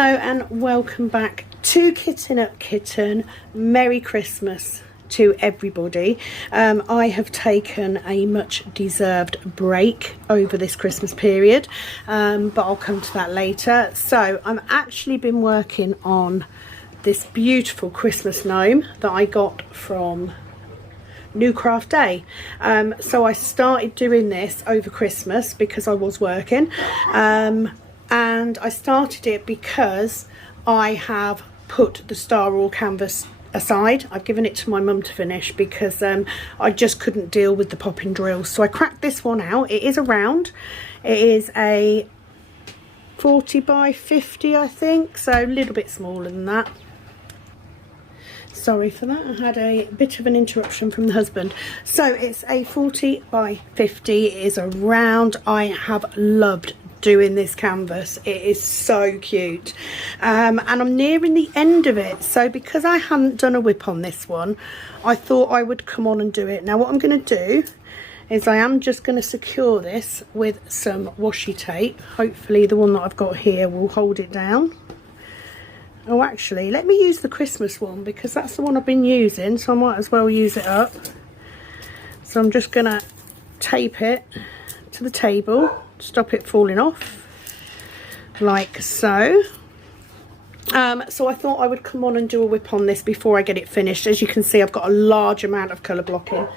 Hello and welcome back to Kitten Up Kitten. Merry Christmas to everybody. I have taken a much deserved break over this Christmas period, but I'll come to that later. So I've actually been working on this beautiful Christmas gnome that I got from New Craft Day. So I started doing this over Christmas because I was working, and I started it because I have put the Star Raw canvas aside. I've given it to my mum to finish because I just couldn't deal with the popping drills. So I cracked this one out. It is a round. It is a 40 by 50, I think, so a little bit smaller than that. Sorry for that, I had a bit of an interruption from the husband. So it's a 40 by 50. It is a round. I have loved doing this canvas. It is so cute, and I'm nearing the end of it. So because I hadn't done a whip on this one, I thought I would come on and do it. Now what I'm going to do is I am just going to secure this with some washi tape. Hopefully the one that I've got here will hold it down. Oh, actually, let me use the Christmas one because that's the one I've been using, so I might as well use it up. So I'm just going to tape it to the table, stop it falling off, like so. So I thought I would come on and do a whip on this before I get it finished. As you can see, I've got a large amount of colour blocking.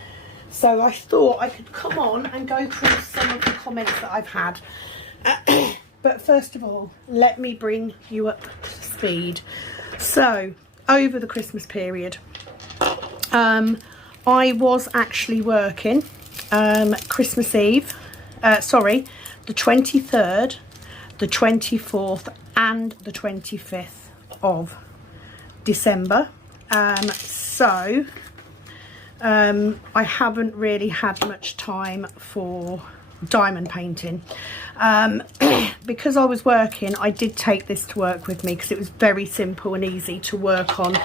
So I thought I could come on and go through some of the comments that I've had. But first of all, let me bring you up to speed. So, over the Christmas period, I was actually working Christmas Eve, the 23rd, the 24th and the 25th of December. I haven't really had much time for diamond painting. Because I was working, I did take this to work with me because it was very simple and easy to work on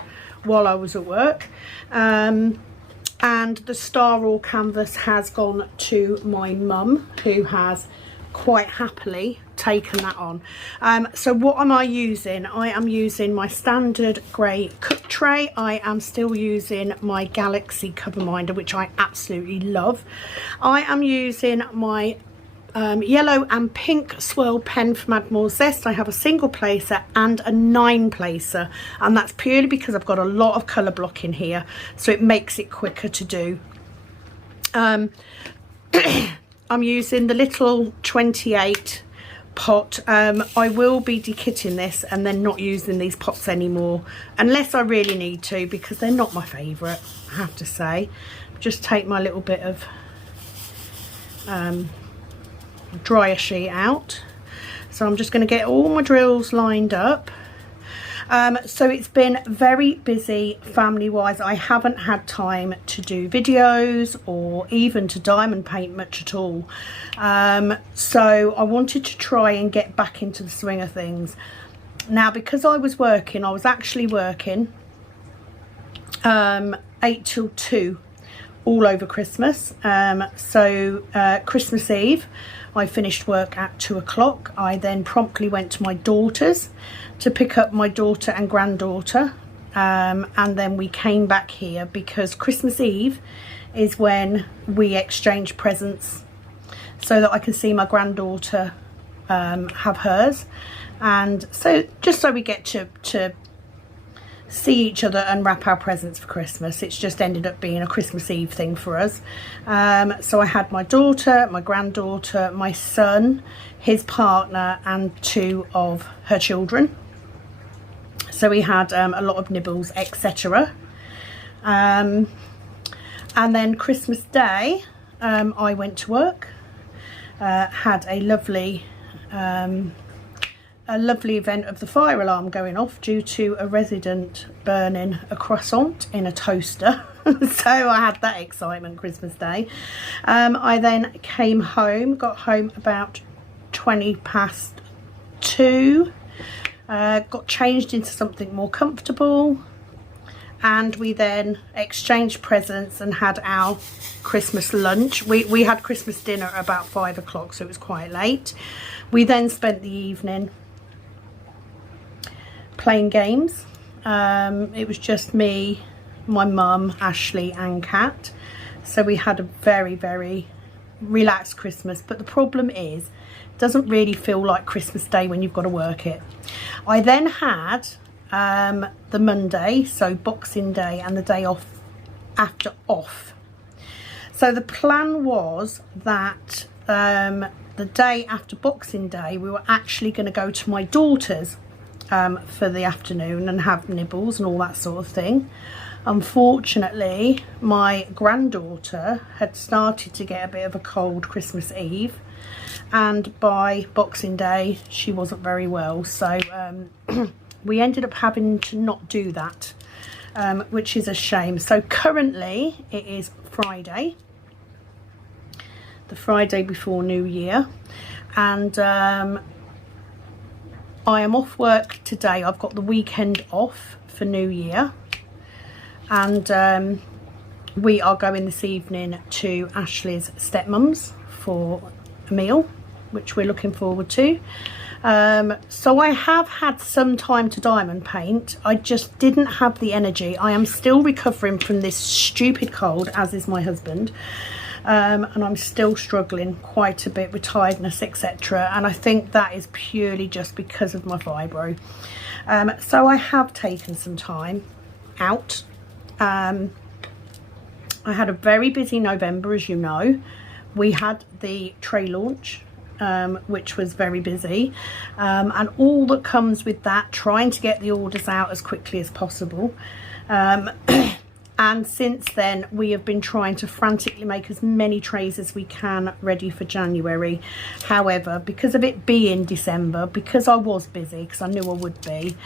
while I was at work. And the Star Raw canvas has gone to my mum, who has quite happily taken that on. So what am I using? I am using my standard grey cook tray. I am still using my Galaxy cover minder, which I absolutely love. I am using my yellow and pink swirl pen from Admiral Zest. I have a single placer and a 9 placer, and that's purely because I've got a lot of colour block in here, so it makes it quicker to do. I'm using the little 28 pot. I will be dekitting this and then not using these pots anymore unless I really need to, because they're not my favourite, I have to say. Just take my little bit of dryer sheet out. So I'm just going to get all my drills lined up. So it's been very busy family wise. I haven't had time to do videos or even to diamond paint much at all. So I wanted to try and get back into the swing of things. Now because I was working, I was actually working 8 till 2 all over Christmas. Christmas Eve I finished work at 2 o'clock. I then promptly went to my daughter's to pick up my daughter and granddaughter, and then we came back here because Christmas Eve is when we exchange presents so that I can see my granddaughter have hers, and so just so we get to see each other and wrap our presents for Christmas. It's just ended up being a Christmas Eve thing for us. So I had my daughter, my granddaughter, my son, his partner and 2 of her children. So we had a lot of nibbles, etc. And then Christmas Day, I went to work, had a lovely event of the fire alarm going off due to a resident burning a croissant in a toaster. So I had that excitement Christmas Day. I then came home, got home about 20 past 2, got changed into something more comfortable, and we then exchanged presents and had our Christmas lunch. We had Christmas dinner at about 5 o'clock, so it was quite late. We then spent the evening playing games. It was just me, my mum, Ashley and Kat. So we had a very, very relaxed Christmas. But the problem is, it doesn't really feel like Christmas Day when you've got to work it. I then had the Monday, so Boxing Day, and the day off after off. So the plan was that the day after Boxing Day we were actually going to go to my daughter's for the afternoon and have nibbles and all that sort of thing. Unfortunately, my granddaughter had started to get a bit of a cold Christmas Eve, and by Boxing Day she wasn't very well, so we ended up having to not do that, which is a shame. So currently it is Friday, the Friday before New Year, and I am off work today. I've got the weekend off for New Year, and we are going this evening to Ashley's stepmom's for a meal, which we're looking forward to. So I have had some time to diamond paint. I just didn't have the energy. I am still recovering from this stupid cold, as is my husband. And I'm still struggling quite a bit with tiredness, etc. And I think that is purely just because of my fibro. So I have taken some time out. I had a very busy November, as you know. We had the tray launch, which was very busy, and all that comes with that, trying to get the orders out as quickly as possible. And since then we have been trying to frantically make as many trays as we can ready for January. However, because of it being December, because I was busy, because I knew I would be,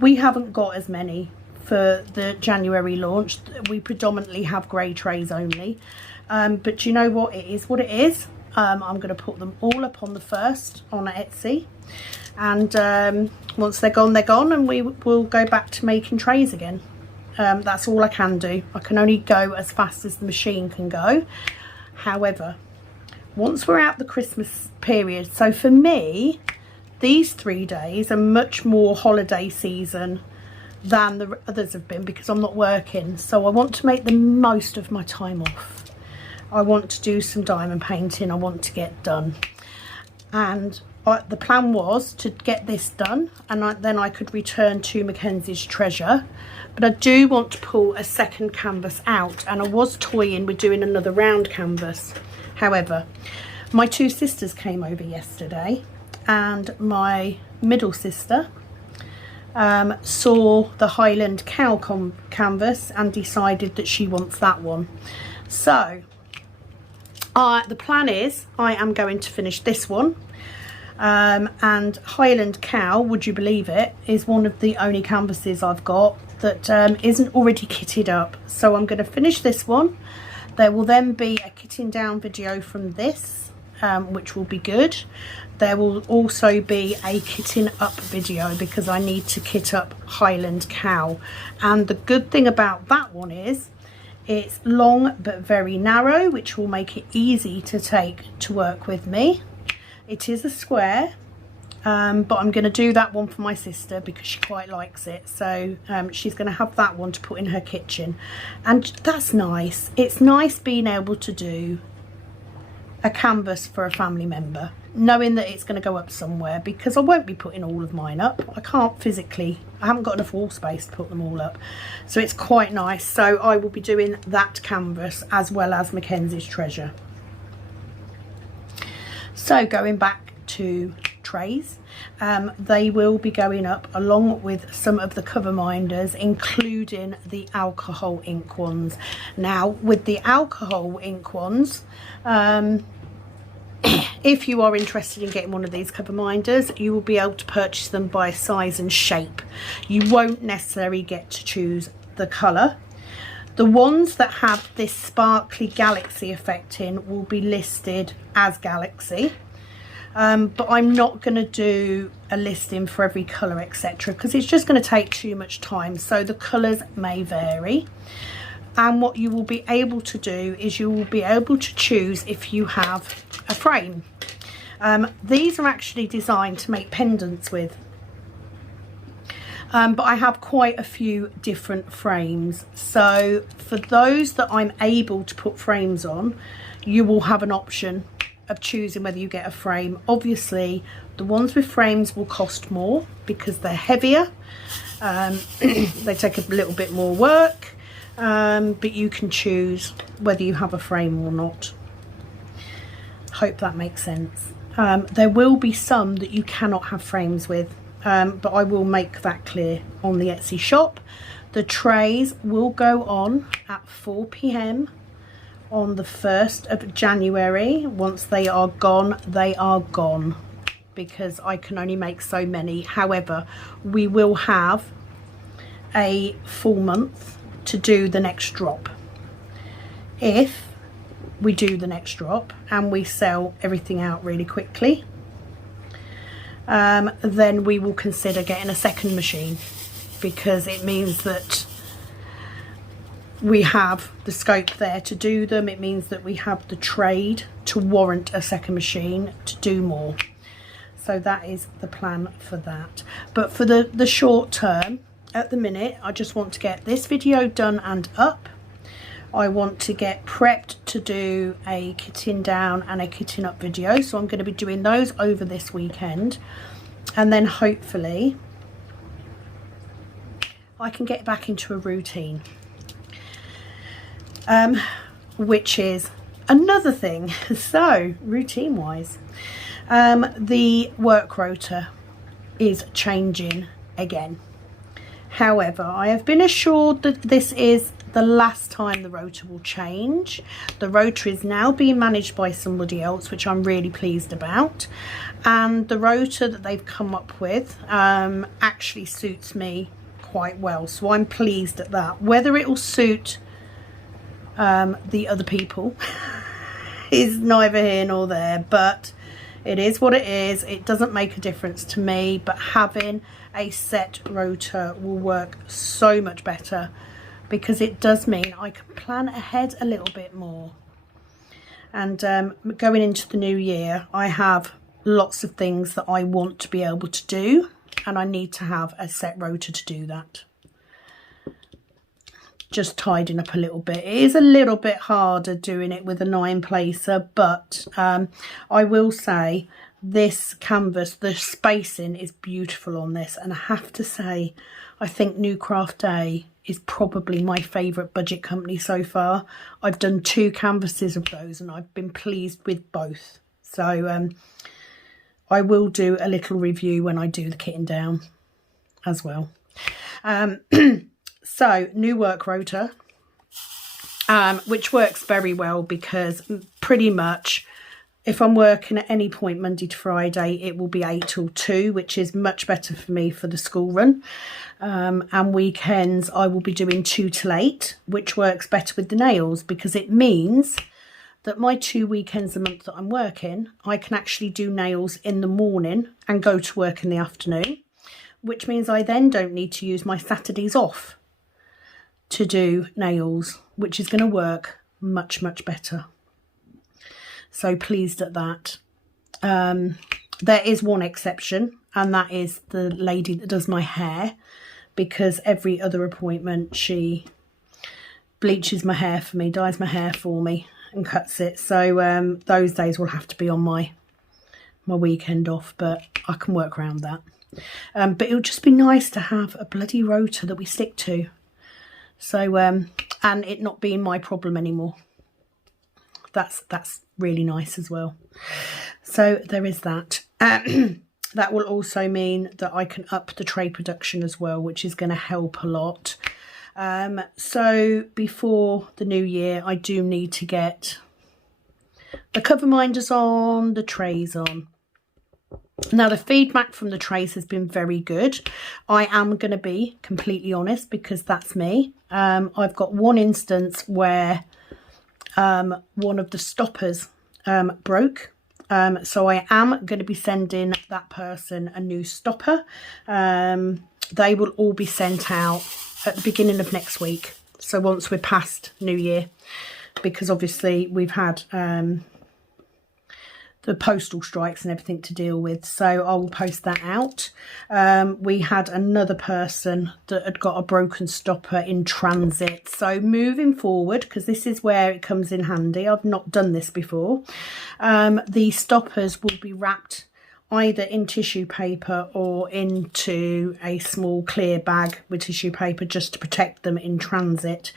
we haven't got as many for the January launch. We predominantly have grey trays only, but you know what, it is what it is. I'm going to put them all up on the 1st on Etsy, and once they're gone, and we will go back to making trays again. That's all I can do. I can only go as fast as the machine can go. However, once we're out the Christmas period, so for me these 3 days are much more holiday season than the others have been, because I'm not working. So I want to make the most of my time off. I want to do some diamond painting. I want to get done, and the plan was to get this done, and then I could return to Mackenzie's Treasure. But I do want to pull a second canvas out, and I was toying with doing another round canvas. However, my two sisters came over yesterday, and my middle sister saw the Highland Cow canvas and decided that she wants that one. So the plan is I am going to finish this one. And Highland Cow, would you believe it, is one of the only canvases I've got that isn't already kitted up. So I'm going to finish this one. There will then be a kitting down video from this, which will be good. There will also be a kitting up video, because I need to kit up Highland Cow. And the good thing about that one is it's long but very narrow, which will make it easy to take to work with me. It is a square, but I'm going to do that one for my sister because she quite likes it. So she's going to have that one to put in her kitchen, and that's nice. It's nice being able to do a canvas for a family member, knowing that it's going to go up somewhere, because I won't be putting all of mine up. I can't physically, I haven't got enough wall space to put them all up. So it's quite nice. So I will be doing that canvas as well as Mackenzie's Treasure. So going back to trays, they will be going up along with some of the cover minders, including the alcohol ink ones. Now with the alcohol ink ones, if you are interested in getting one of these cover minders, you will be able to purchase them by size and shape. You won't necessarily get to choose the colour. The ones that have this sparkly galaxy effect in will be listed as galaxy, but I'm not going to do a listing for every colour, etc., because it's just going to take too much time. So the colours may vary, and what you will be able to do is you will be able to choose if you have a frame. These are actually designed to make pendants with. but I have quite a few different frames. So for those that I'm able to put frames on, you will have an option of choosing whether you get a frame. Obviously the ones with frames will cost more because they're heavier. They take a little bit more work, but you can choose whether you have a frame or not. Hope that makes sense. There will be some that you cannot have frames with, but I will make that clear on the Etsy shop. The trays will go on at 4 p.m. on the 1st of January. Once they are gone, they are gone, because I can only make so many. However, we will have a full month to do the next drop. If we do the next drop and we sell everything out really quickly, then we will consider getting a second machine, because it means that we have the scope there to do them. It means that we have the trade to warrant a second machine to do more. So that is the plan for that. But for the short term, at the minute, I just want to get this video done and up. I want to get prepped to do a kitting down and a kitting up video. So I'm going to be doing those over this weekend. And then hopefully I can get back into a routine. Which is another thing. So routine wise, the work rota is changing again. However, I have been assured that this is the last time the rota will change. The rota is now being managed by somebody else, which I'm really pleased about, and the rota that they've come up with actually suits me quite well, so I'm pleased at that. Whether it will suit the other people is neither here nor there, but it is what it is. It doesn't make a difference to me, but having a set rota will work so much better, because it does mean I can plan ahead a little bit more. And going into the new year, I have lots of things that I want to be able to do, and I need to have a set rota to do that. Just tidying up a little bit. It is a little bit harder doing it with a 9-placer, but I will say this canvas, the spacing is beautiful on this, and I have to say I think New Craft Day is probably my favourite budget company so far. I've done 2 canvases of those and I've been pleased with both. So I will do a little review when I do the kitting down as well. So new work rota, which works very well, because pretty much if I'm working at any point Monday to Friday, it will be 8 till 2, which is much better for me for the school run. And weekends I will be doing 2 till 8, which works better with the nails, because it means that my 2 weekends a month that I'm working, I can actually do nails in the morning and go to work in the afternoon, which means I then don't need to use my Saturdays off to do nails, which is going to work much, much better. So pleased at that. There is one exception, and that is the lady that does my hair, because every other appointment she bleaches my hair for me, dyes my hair for me and cuts it. So those days will have to be on my weekend off, but I can work around that. But it would just be nice to have a bloody rota that we stick to. So and it not being my problem anymore. That's really nice as well. So there is that. That will also mean that I can up the tray production as well, which is going to help a lot. So before the new year, I do need to get the cover minders on, the trays on. Now, the feedback from the trays has been very good. I am going to be completely honest, because that's me. I've got one instance where one of the stoppers broke. So I am going to be sending that person a new stopper. They will all be sent out at the beginning of next week. So once we're past New Year, because obviously we've had the postal strikes and everything to deal with, so I will post that out. We had another person that had got a broken stopper in transit, so moving forward, because this is where it comes in handy, I've not done this before, the stoppers will be wrapped either in tissue paper or into a small clear bag with tissue paper just to protect them in transit.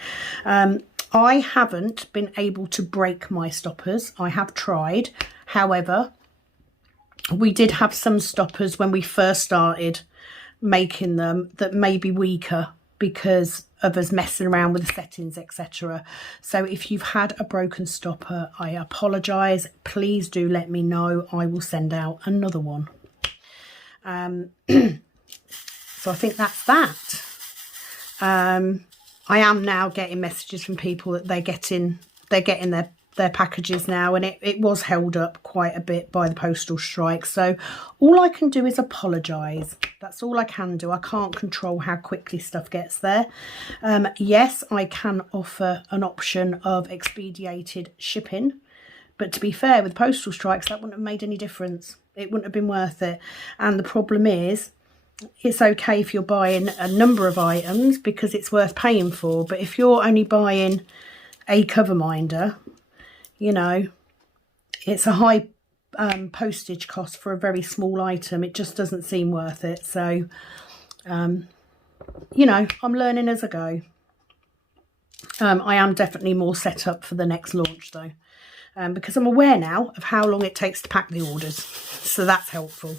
I haven't been able to break my stoppers. I have tried. However, we did have some stoppers when we first started making them that may be weaker because of us messing around with the settings, etc. So if you've had a broken stopper, I apologise. Please do let me know. I will send out another one. So I think that's that. I am now getting messages from people that they're getting their packages now, and it was held up quite a bit by the postal strike. So all I can do is apologise. That's all I can do. I can't control how quickly stuff gets there. Yes, I can offer an option of expedited shipping, but to be fair, with postal strikes, that wouldn't have made any difference. It wouldn't have been worth it. And the problem is, it's okay if you're buying a number of items because it's worth paying for, but if you're only buying a cover minder, you know, it's a high postage cost for a very small item. It just doesn't seem worth it. So, you know, I'm learning as I go. I am definitely more set up for the next launch though, because I'm aware now of how long it takes to pack the orders. So that's helpful.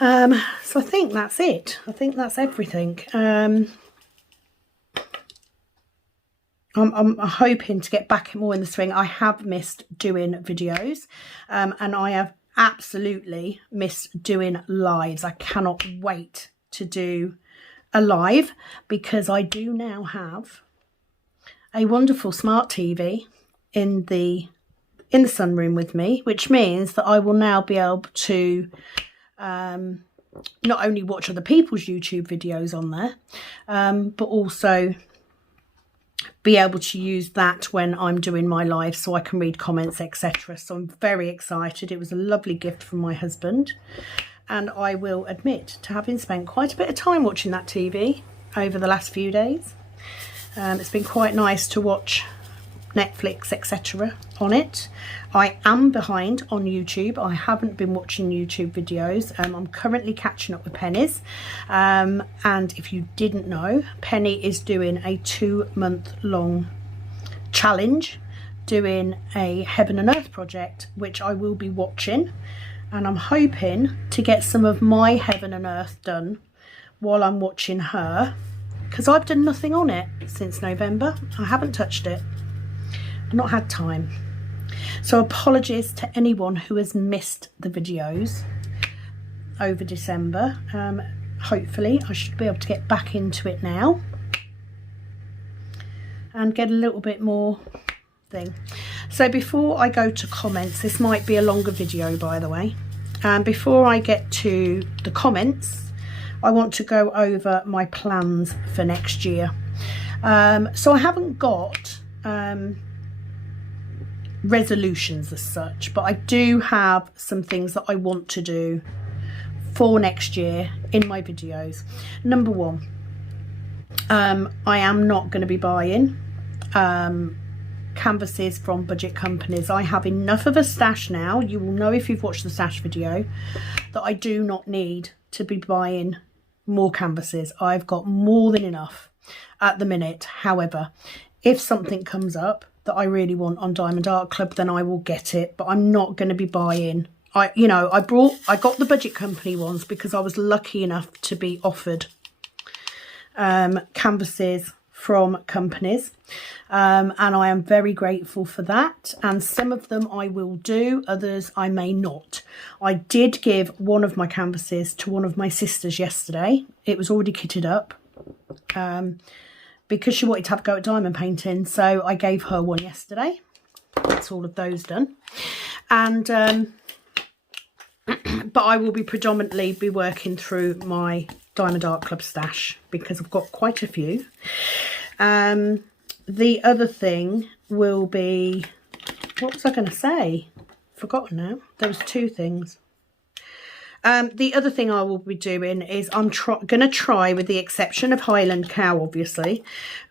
So I think that's it. I think that's everything. I'm hoping to get back more in the swing. I have missed doing videos, and I have absolutely missed doing lives. I cannot wait to do a live because I do now have a wonderful smart TV in the sunroom with me, which means that I will now be able to not only watch other people's YouTube videos on there, but also be able to use that when I'm doing my live so I can read comments, etc. So I'm very excited. It was a lovely gift from my husband, and I will admit to having spent quite a bit of time watching that TV over the last few days. It's been quite nice to watch Netflix, etc. on it. I am behind on YouTube. I haven't been watching YouTube videos. I'm currently catching up with Penny's, and if you didn't know, Penny is doing a 2-month-long challenge doing a Heaven and Earth project, which I will be watching, and I'm hoping to get some of my Heaven and Earth done while I'm watching her, because I've done nothing on it since November. I haven't touched it. I've not had time. So apologies to anyone who has missed the videos over December. Hopefully I should be able to get back into it now and get a little bit more thing. So before I go to comments, this might be a longer video by the way, before I get to the comments, I want to go over my plans for next year. So I haven't got resolutions as such, but I do have some things that I want to do for next year in my videos. Number one, I am not going to be buying canvases from budget companies. I have enough of a stash now. You will know if you've watched the stash video that I do not need to be buying more canvases. I've got more than enough at the minute. However, if something comes up that I really want on Diamond Art Club, then I will get it, but I'm not going to be buying. I got the budget company ones because I was lucky enough to be offered canvases from companies, and I am very grateful for that, and some of them I will do, others I may not. I did give one of my canvases to one of my sisters yesterday. It was already kitted up, because she wanted to have a go at diamond painting, so I gave her one yesterday. That's all of those done. And but I will be predominantly working through my Diamond Art Club stash because I've got quite a few. The other thing will be, what was I going to say forgotten now. There was 2 things. The other thing I will be doing is I'm going to try, with the exception of Highland Cow, obviously,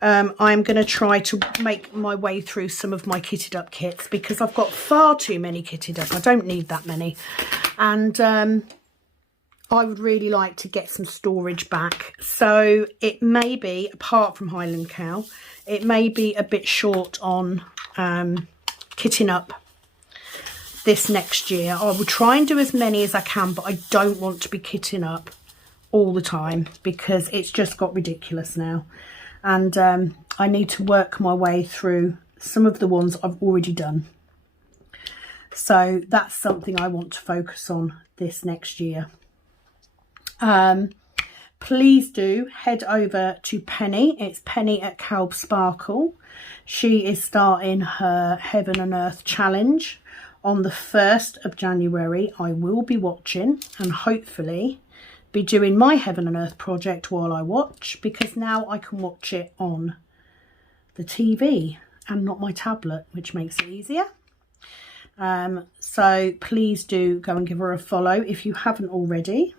I'm going to try to make my way through some of my kitted up kits, because I've got far too many kitted up. I don't need that many. And I would really like to get some storage back. So it may be, apart from Highland Cow, it may be a bit short on kitting up this next year. I will try and do as many as I can, but I don't want to be kitting up all the time, because it's just got ridiculous now. And I need to work my way through some of the ones I've already done. So that's something I want to focus on this next year. Please do head over to Penny. It's Penny at Calb Sparkle. She is starting her Heaven and Earth challenge on the 1st of January. I will be watching and hopefully be doing my Heaven and Earth project while I watch, because now I can watch it on the TV and not my tablet, which makes it easier. So please do go and give her a follow if you haven't already.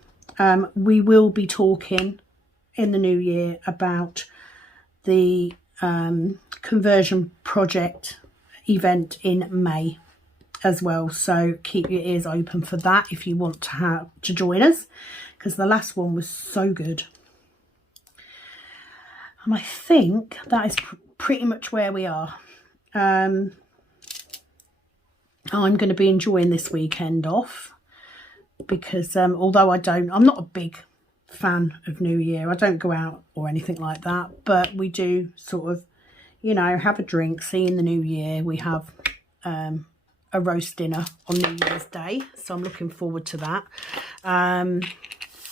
We will be talking in the new year about the conversion project event in May as well, so keep your ears open for that if you want to join us, because the last one was so good. And I think that is pretty much where we are. I'm going to be enjoying this weekend off, because although I'm not a big fan of New Year, I don't go out or anything like that, but we do sort of, you know, have a drink, see in the new year. We have a roast dinner on New Year's Day, so I'm looking forward to that.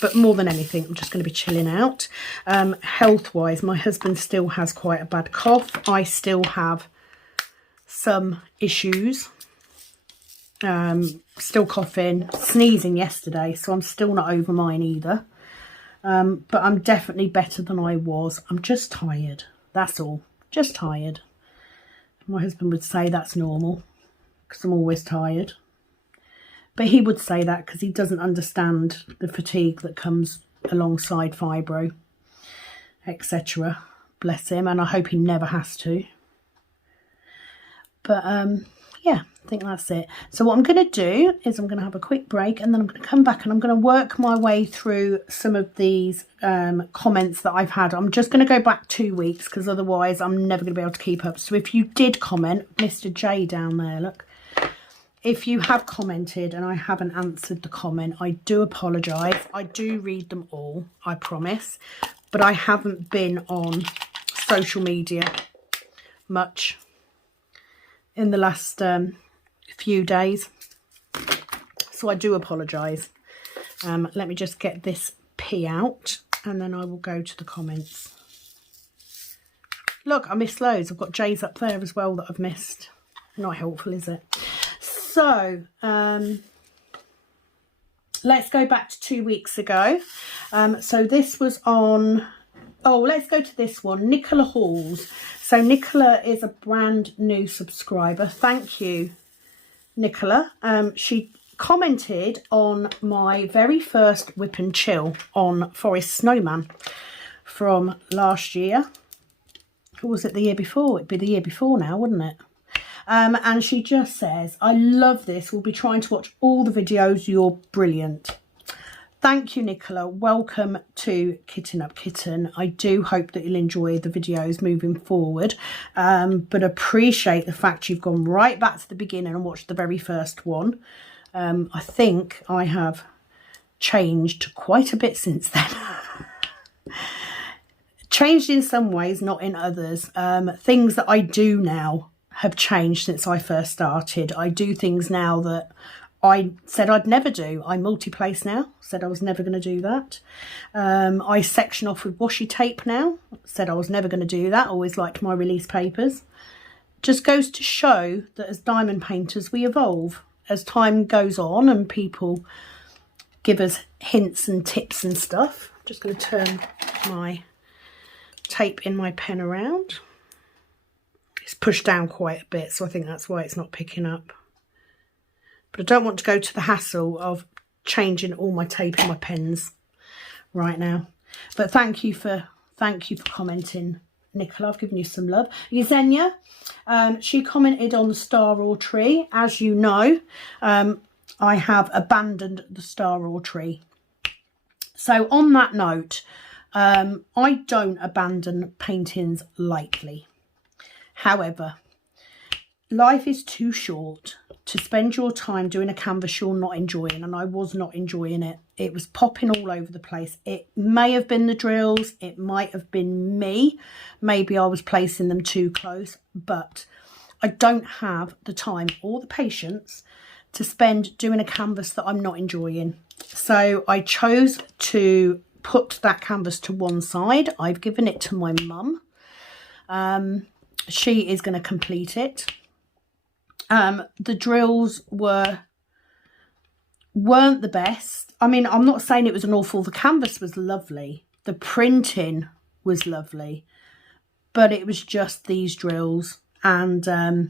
But more than anything, I'm just going to be chilling out. Health wise, my husband still has quite a bad cough. I still have some issues. Still coughing, sneezing yesterday, so I'm still not over mine either. But I'm definitely better than I was. I'm just tired, that's all. Just tired. My husband would say that's normal, because I'm always tired. But he would say that because he doesn't understand the fatigue that comes alongside fibro, etc. Bless him, and I hope he never has to. But yeah, I think that's it. So what I'm going to do is I'm going to have a quick break, and then I'm going to come back and I'm going to work my way through some of these comments that I've had. I'm just going to go back 2 weeks, because otherwise I'm never going to be able to keep up. So if you did comment, Mr. J down there, look. If you have commented and I haven't answered the comment, I do apologise. I do read them all, I promise. But I haven't been on social media much in the last few days, so I do apologise. Let me just get this pea out, and then I will go to the comments. Look, I missed loads. I've got J's up there as well that I've missed. Not helpful, is it? So let's go back to 2 weeks ago. So this was on, oh, let's go to this one, Nicola Halls. So Nicola is a brand new subscriber. Thank you, Nicola. She commented on my very first whip and chill on Forest Snowman from last year. Or was it the year before? It'd be the year before now, wouldn't it? And she just says, I love this. We'll be trying to watch all the videos. You're brilliant. Thank you, Nicola. Welcome to Kitten Up Kitten. I do hope that you'll enjoy the videos moving forward, but appreciate the fact you've gone right back to the beginning and watched the very first one. I think I have changed quite a bit since then. Changed in some ways, not in others. Things that I do now have changed since I first started. I do things now that I said I'd never do. I multi-place now, said I was never going to do that. I section off with washi tape now, said I was never going to do that. Always liked my release papers. Just goes to show that as diamond painters we evolve as time goes on and people give us hints and tips and stuff. I'm just going to turn my tape in my pen around. It's pushed down quite a bit, so I think that's why it's not picking up. but I don't want to go to the hassle of changing all my tape and my pens right now. But thank you for commenting, Nicola. I've given you some love. Yesenia, she commented on the star or tree. As you know, I have abandoned the star or tree. So on that note, I don't abandon paintings lightly. However, life is too short to spend your time doing a canvas you're not enjoying, and I was not enjoying it. It was popping all over the place. It may have been the drills, it might have been me, maybe I was placing them too close, but I don't have the time or the patience to spend doing a canvas that I'm not enjoying. So I chose to put that canvas to one side. I've given it to my mum. She is going to complete it. The drills weren't the best. I mean, I'm not saying it was an awful, the canvas was lovely, the printing was lovely, but it was just these drills, and I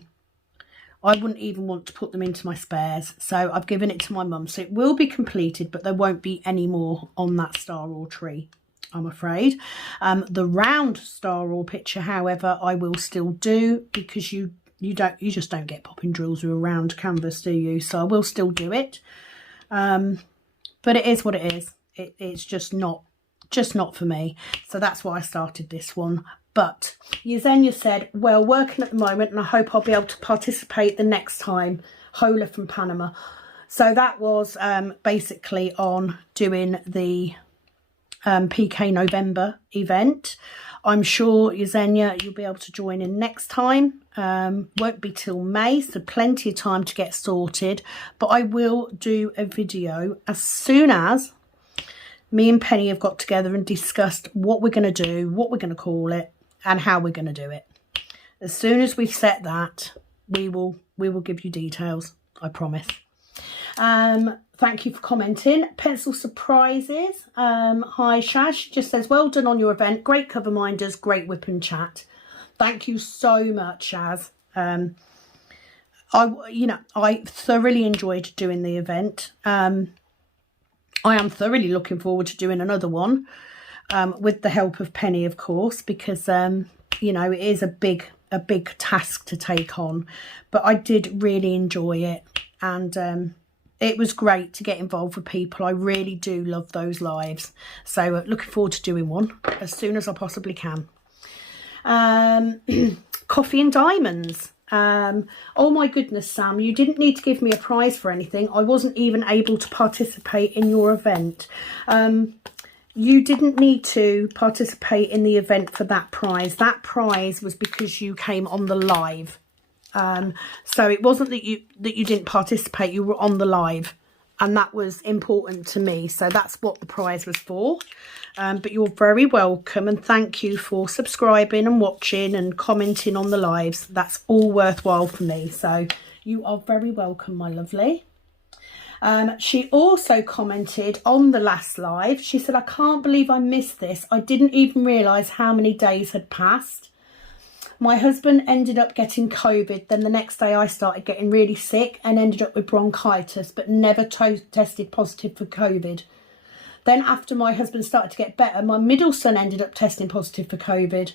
wouldn't even want to put them into my spares. So I've given it to my mum. So it will be completed, but there won't be any more on that star or tree, I'm afraid. The round star or picture, however, I will still do, because you just don't get popping drills with a round canvas, do you? So I will still do it. But it is what it is. It's just not for me. So that's why I started this one. But Yesenia said, well, working at the moment, and I hope I'll be able to participate the next time. Hola from Panama. So that was basically on doing the PK November event. I'm sure, Yesenia, you'll be able to join in next time. Won't be till May, so plenty of time to get sorted. But I will do a video as soon as me and Penny have got together and discussed what we're going to do, what we're going to call it, and how we're going to do it. As soon as we've set that, we will give you details, I promise. Thank you for commenting. Pencil Surprises. Hi Shash, just says, well done on your event. Great cover minders, great whip and chat. Thank you so much, Shaz. I thoroughly enjoyed doing the event. I am thoroughly looking forward to doing another one, with the help of Penny, of course, because it is a big task to take on. But I did really enjoy it, and it was great to get involved with people. I really do love those lives. So looking forward to doing one as soon as I possibly can. Coffee and Diamonds. Oh my goodness, Sam, you didn't need to give me a prize for anything. I wasn't even able to participate in your event. You didn't need to participate in the event for that prize. That prize was because you came on the live. So it wasn't that you didn't participate, you were on the live, and that was important to me. So that's what the prize was for. But you're very welcome, and thank you for subscribing and watching and commenting on the lives. That's all worthwhile for me. So you are very welcome, my lovely. She also commented on the last live. She said, I can't believe I missed this. I didn't even realise how many days had passed. My husband ended up getting COVID. Then the next day I started getting really sick and ended up with bronchitis, but never tested positive for COVID. Then after my husband started to get better, my middle son ended up testing positive for COVID.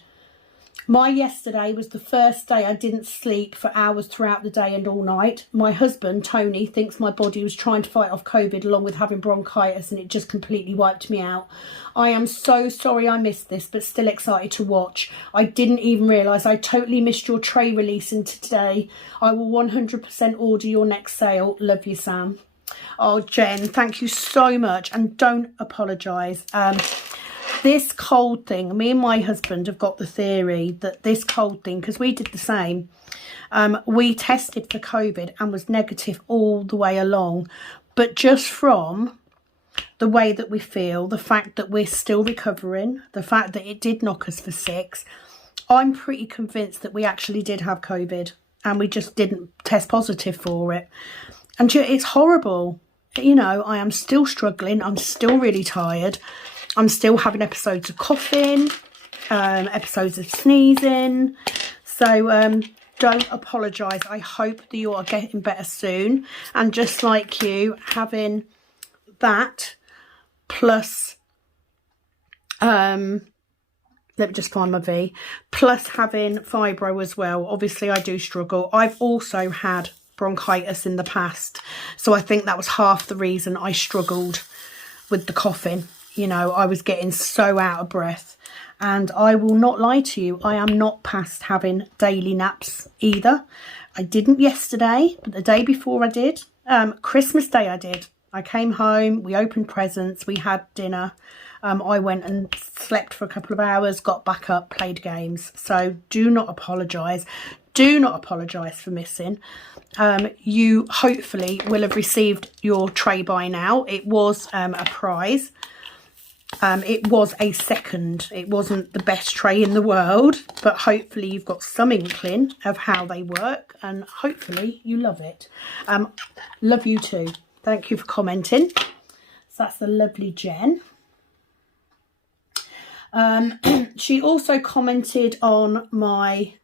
My yesterday was the first day I didn't sleep for hours throughout the day and all night. My husband, Tony, thinks my body was trying to fight off COVID along with having bronchitis, and it just completely wiped me out. I am so sorry I missed this, but still excited to watch. I didn't even realise I totally missed your tray release into today. I will 100% order your next sale. Love you, Sam. Oh, Jen, thank you so much, and don't apologise. This cold thing, me and my husband have got the theory that this cold thing, because we did the same, we tested for COVID and was negative all the way along, but just from the way that we feel, the fact that we're still recovering, the fact that it did knock us for 6, I'm pretty convinced that we actually did have COVID and we just didn't test positive for it. And it's horrible. I am still struggling. I'm still really tired. I'm still having episodes of coughing, episodes of sneezing. So don't apologise. I hope that you are getting better soon. And just like you, having that plus, let me just find my V, plus having fibro as well. Obviously, I do struggle. I've also had bronchitis in the past. So I think that was half the reason I struggled with the coughing. You know, I was getting so out of breath. And I will not lie to you, I am not past having daily naps either. I didn't yesterday, but the day before I did. Christmas Day I did. I came home, we opened presents, we had dinner. I went and slept for a couple of hours, got back up, played games. So do not apologise. Do not apologise for missing. You hopefully will have received your tray by now. It was a prize. It was a second. It wasn't the best tray in the world, but hopefully you've got some inkling of how they work and hopefully you love it. Love you too. Thank you for commenting. So that's the lovely Jen. She also commented on my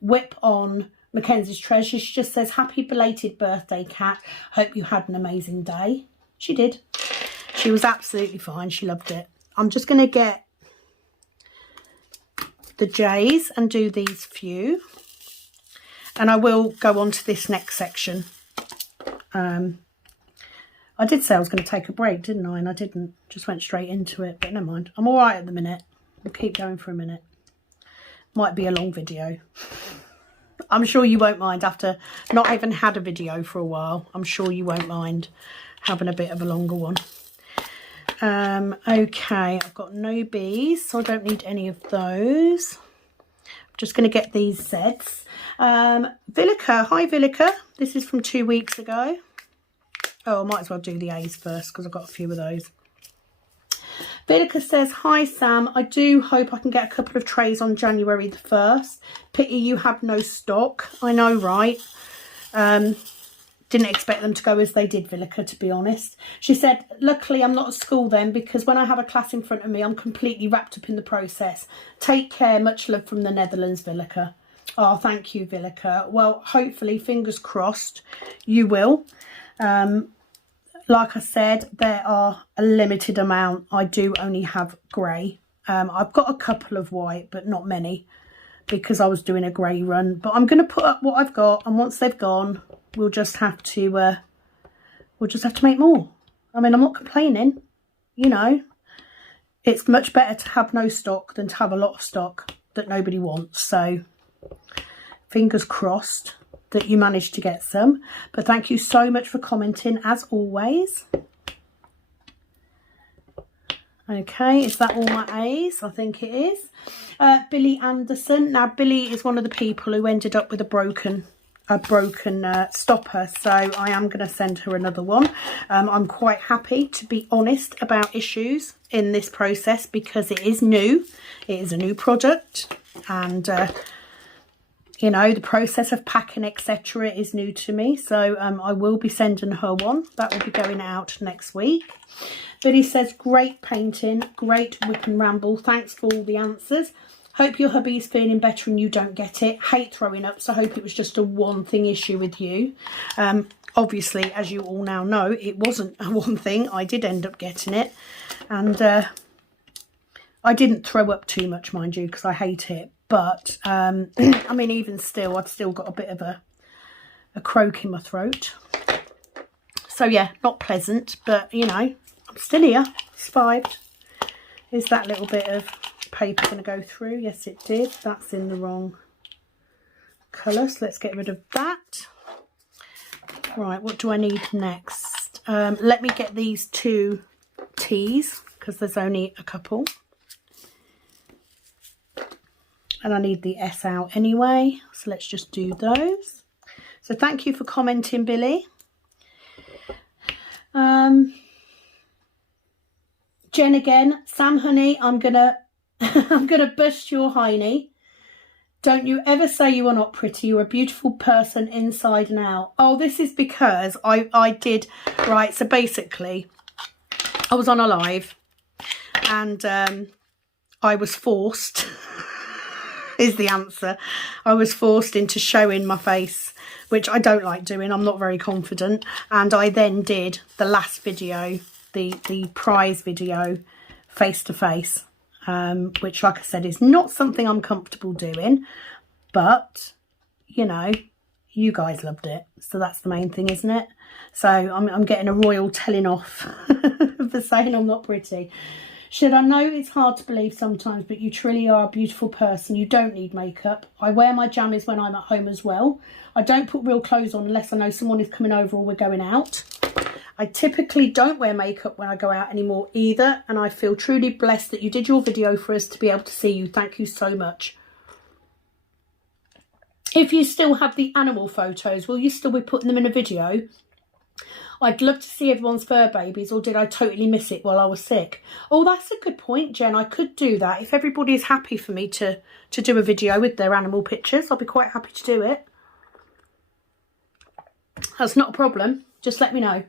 whip on Mackenzie's Treasure. She just says, happy belated birthday, Kat. Hope you had an amazing day. She did. She was absolutely fine. She loved it. I'm just going to get the J's and do these few. And I will go on to this next section. I did say I was going to take a break, didn't I? And I didn't. Just went straight into it. But never mind. I'm all right at the minute. I'll keep going for a minute. Might be a long video. I'm sure you won't mind after not even had a video for a while. I'm sure you won't mind having a bit of a longer one. Okay, I've got no B's, so I don't need any of those. I'm just going to get these Z's. Villica, hi Villica. This is from 2 weeks ago. Oh, I might as well do the A's first because I've got a few of those. Villica says, hi Sam, I do hope I can get a couple of trays on January the 1st. Pity you have no stock. I know, right? Didn't expect them to go as they did, Villica, to be honest. She said, luckily I'm not at school then because when I have a class in front of me, I'm completely wrapped up in the process. Take care. Much love from the Netherlands, Villica. Oh, thank you, Villica. Well, hopefully, fingers crossed, you will. Like I said, there are a limited amount. I do only have grey. I've got a couple of white, but not many because I was doing a grey run. But I'm going to put up what I've got, and once they've gone, we'll just have to make more. I mean, I'm not complaining, you know. It's much better to have no stock than to have a lot of stock that nobody wants. So fingers crossed that you managed to get some. But thank you so much for commenting as always. Okay, is that all my A's? I think it is. Billy Anderson. Now, Billy is one of the people who ended up with a broken stopper, so I am going to send her another one. I'm quite happy, to be honest, about issues in this process because it is new. It is a new product, and you know, the process of packing, etc., is new to me. So I will be sending her one. That will be going out next week. But he says, great painting, great whip and ramble. Thanks for all the answers. Hope your hubby's feeling better and you don't get it. Hate throwing up, so hope it was just a one thing issue with you. Obviously, as you all now know, it wasn't a one thing. I did end up getting it. And I didn't throw up too much, mind you, because I hate it. But, I mean, even still, I've still got a bit of a croak in my throat. So, yeah, not pleasant, but, you know, I'm still here. Survived. Is that little bit of paper going to go through? Yes, it did. That's in the wrong colour, so let's get rid of that. Right, what do I need next? Let me get these two T's, because there's only a couple. And I need the S out anyway, so let's just do those. So thank you for commenting, Billy. Jen again, Sam honey, I'm gonna bust your hiney. Don't you ever say you are not pretty. You're a beautiful person inside and out. Oh, this is because I did, right, so basically I was on a live and I was forced is the answer. I was forced into showing my face, which I don't like doing. I'm not very confident. And I then did the last video, the prize video, face to face, which, like I said, is not something I'm comfortable doing. But, you know, you guys loved it. So that's the main thing, isn't it? So I'm getting a royal telling off for saying I'm not pretty. Should I know it's hard to believe sometimes, but you truly are a beautiful person. You don't need makeup. I wear my jammies when I'm at home as well. I don't put real clothes on unless I know someone is coming over or we're going out. I typically don't wear makeup when I go out anymore either. And I feel truly blessed that you did your video for us to be able to see you. Thank you so much. If you still have the animal photos, will you still be putting them in a video? I'd love to see everyone's fur babies, or did I totally miss it while I was sick? Oh, that's a good point, Jen. I could do that. If everybody is happy for me to do a video with their animal pictures, I'll be quite happy to do it. That's not a problem. Just let me know.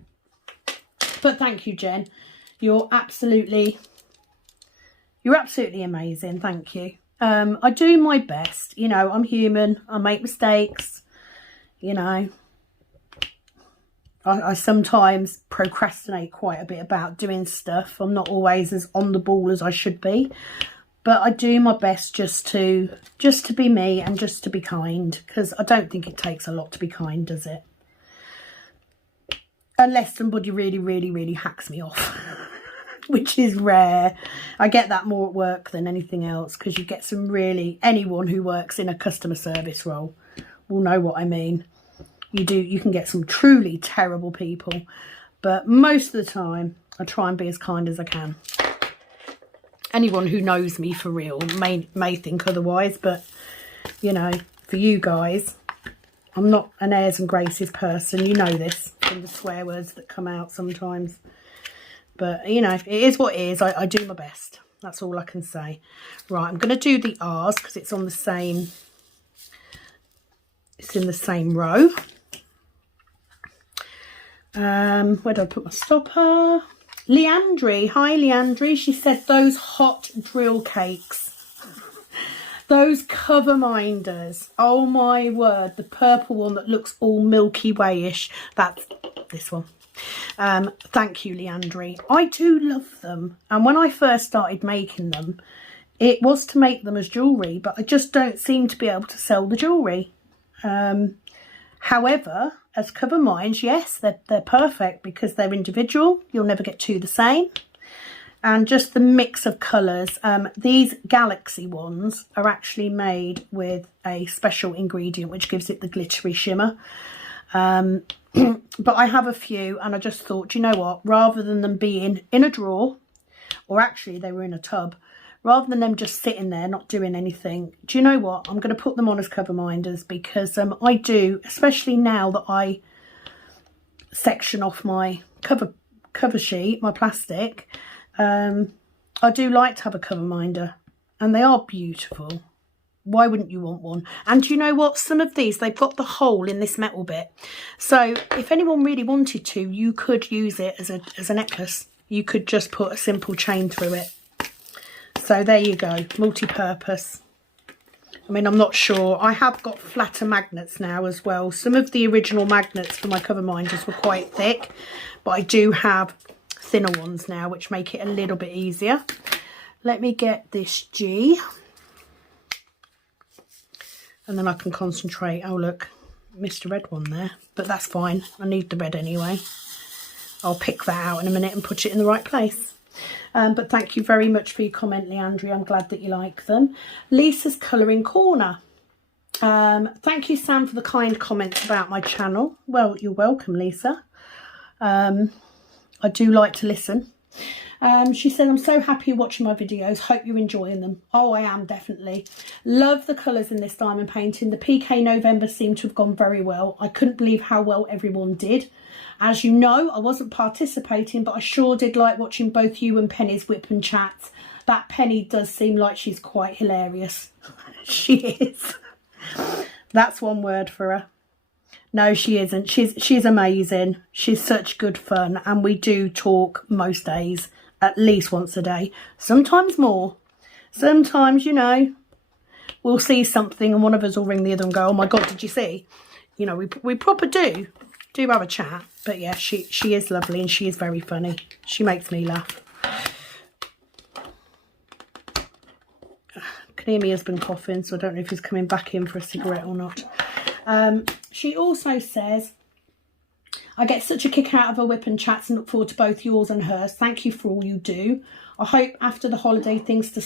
But thank you, Jen. You're absolutely amazing. Thank you. I do my best. You know, I'm human. I make mistakes. You know, I sometimes procrastinate quite a bit about doing stuff. I'm not always as on the ball as I should be, but I do my best just to be me and just to be kind, because I don't think it takes a lot to be kind, does it? Unless somebody really hacks me off, which is rare. I get that more at work than anything else, because you get some anyone who works in a customer service role will know what I mean. You can get some truly terrible people, but most of the time I try and be as kind as I can. Anyone who knows me for real may think otherwise, but you know, for you guys, I'm not an airs and graces person. You know this from the swear words that come out sometimes. But you know, it is what it is. I do my best. That's all I can say. Right, I'm going to do the R's because it's on the same. It's in the same row. Where do I put my stopper? Leandri, hi Leandri. She said those hot drill cakes, those cover minders. Oh my word, the purple one that looks all Milky Way-ish. That's this one. Thank you, Leandri. I do love them. And when I first started making them, it was to make them as jewellery, but I just don't seem to be able to sell the jewellery. However, as cover minds, yes, they're perfect because they're individual. You'll never get two the same. And just the mix of colours. These galaxy ones are actually made with a special ingredient which gives it the glittery shimmer. But I have a few, and I just thought, you know what, rather than them being in a drawer, or actually they were in a tub, rather than them just sitting there not doing anything, do you know what, I'm going to put them on as cover minders, because I do, especially now that I section off my cover sheet, my plastic, I do like to have a cover minder, and they are beautiful. Why wouldn't you want one? And do you know what? Some of these, they've got the hole in this metal bit. So if anyone really wanted to, you could use it as a necklace. You could just put a simple chain through it. So there you go, multi-purpose. I mean, I'm not sure. I have got flatter magnets now as well. Some of the original magnets for my cover minders were quite thick, but I do have thinner ones now, which make it a little bit easier. Let me get this G. And then I can concentrate. Oh, look, missed a red one there, but that's fine. I need the red anyway. I'll pick that out in a minute and put it in the right place. But thank you very much for your comment, Leandri. I'm glad that you like them. Lisa's Colouring Corner. Thank you, Sam, for the kind comments about my channel. Well, you're welcome, Lisa. I do like to listen. She said, I'm so happy you're watching my videos. Hope you're enjoying them. Oh, I am, definitely. Love the colours in this diamond painting. The PK November seemed to have gone very well. I couldn't believe how well everyone did. As you know, I wasn't participating, but I sure did like watching both you and Penny's whip and chats. That Penny does seem like she's quite hilarious. She is. That's one word for her. No, she isn't. She's amazing. She's such good fun, and we do talk most days, at least once a day. Sometimes more. Sometimes, you know, we'll see something and one of us will ring the other and go, oh my God, did you see? You know, we proper do have a chat. But yeah, she is lovely and she is very funny. She makes me laugh. I can hear my husband coughing, so I don't know if he's coming back in for a cigarette or not. She also says, I get such a kick out of her whip and chats and look forward to both yours and hers. Thank you for all you do. I hope after the holiday things to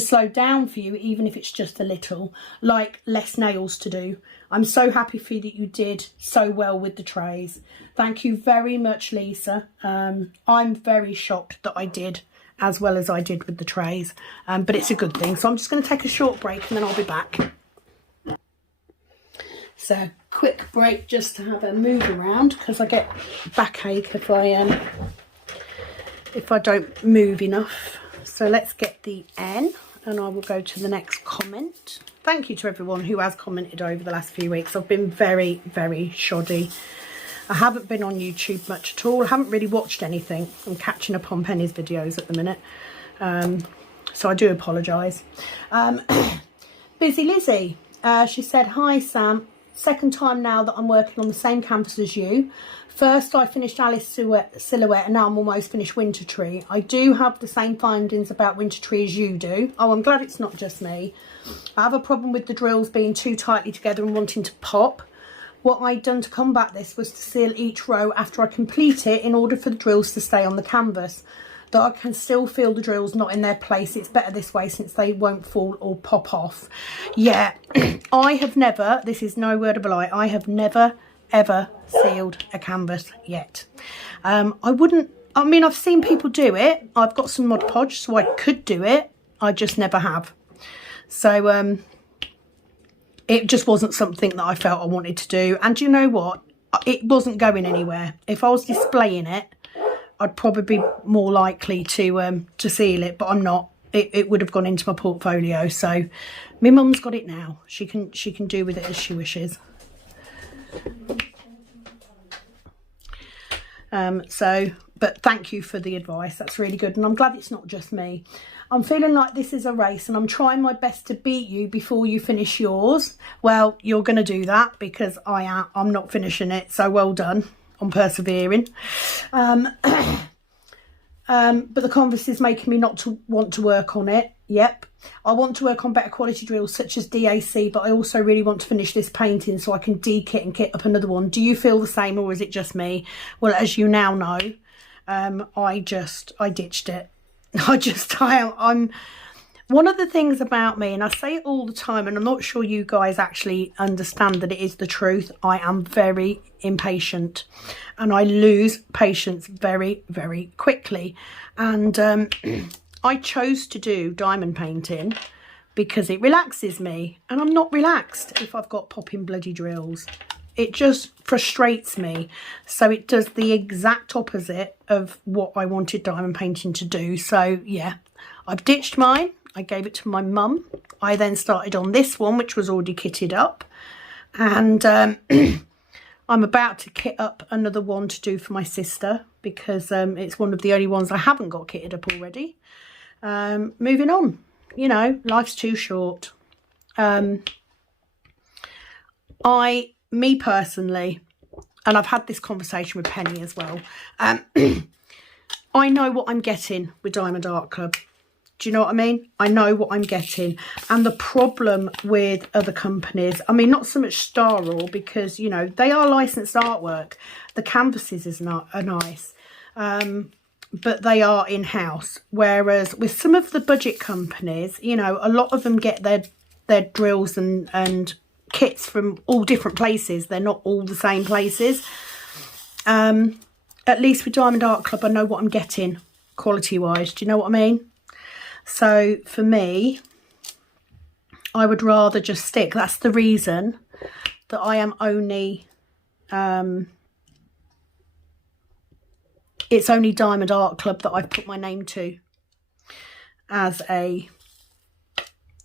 slow down for you, even if it's just a little, like less nails to do. I'm so happy for you that you did so well with the trays. Thank you very much, Lisa. I'm very shocked that I did as well as I did with the trays, but it's a good thing. So I'm just going to take a short break and then I'll be back. So quick break just to have a move around because I get backache if I don't move enough. So let's get the N and I will go to the next comment. Thank you to everyone who has commented over the last few weeks. I've been very, very shoddy. I haven't been on YouTube much at all. I haven't really watched anything. I'm catching up on Penny's videos at the minute. So I do apologise. Busy Lizzie. She said, hi Sam. Second time now that I'm working on the same campus as you. First I finished Alice Silhouette and now I'm almost finished Winter Tree. I do have the same findings about Winter Tree as you do. Oh, I'm glad it's not just me. I have a problem with the drills being too tightly together and wanting to pop. What I'd done to combat this was to seal each row after I complete it in order for the drills to stay on the canvas. Though I can still feel the drills not in their place, it's better this way since they won't fall or pop off. Yeah, I have never, this is no word of a lie, I have never ever sealed a canvas yet. I mean, I've seen people do it. I've got some Mod Podge, so I could do it. I just never have. So it just wasn't something that I felt I wanted to do. And you know what? It wasn't going anywhere. If I was displaying it, I'd probably be more likely to seal it, but I'm not. It would have gone into my portfolio. So my mum's got it now. She can do with it as she wishes. But thank you for the advice. That's really good. And I'm glad it's not just me. I'm feeling like this is a race and I'm trying my best to beat you before you finish yours. Well, you're going to do that because I'm not finishing it. So well done on persevering. But the canvas is making me not to want to work on it. Yep. I want to work on better quality drills such as DAC, but I also really want to finish this painting so I can de-kit and kit up another one. Do you feel the same or is it just me? Well, as you now know, I ditched it. I'm one of the things about me, and I say it all the time, and I'm not sure you guys actually understand that it is the truth. I am very impatient and I lose patience very, very quickly. And I chose to do diamond painting because it relaxes me, and I'm not relaxed if I've got popping bloody drills. It just frustrates me. So it does the exact opposite of what I wanted diamond painting to do. So yeah, I've ditched mine. I gave it to my mum. I then started on this one, which was already kitted up. And I'm about to kit up another one to do for my sister because it's one of the only ones I haven't got kitted up already. Moving on. You know, life's too short. Me personally, and I've had this conversation with Penny as well, I know what I'm getting with Diamond Art Club. Do you know what I mean? I know what I'm getting. And the problem with other companies, I mean, not so much Star Raw because, you know, they are licensed artwork. The canvases are nice, but they are in-house. Whereas with some of the budget companies, you know, a lot of them get their drills and kits from all different places. They're not all the same places. At least with Diamond Art Club, I know what I'm getting quality-wise. Do you know what I mean? So for me, I would rather just stick. That's the reason that I am only, it's only Diamond Art Club that I've put my name to as an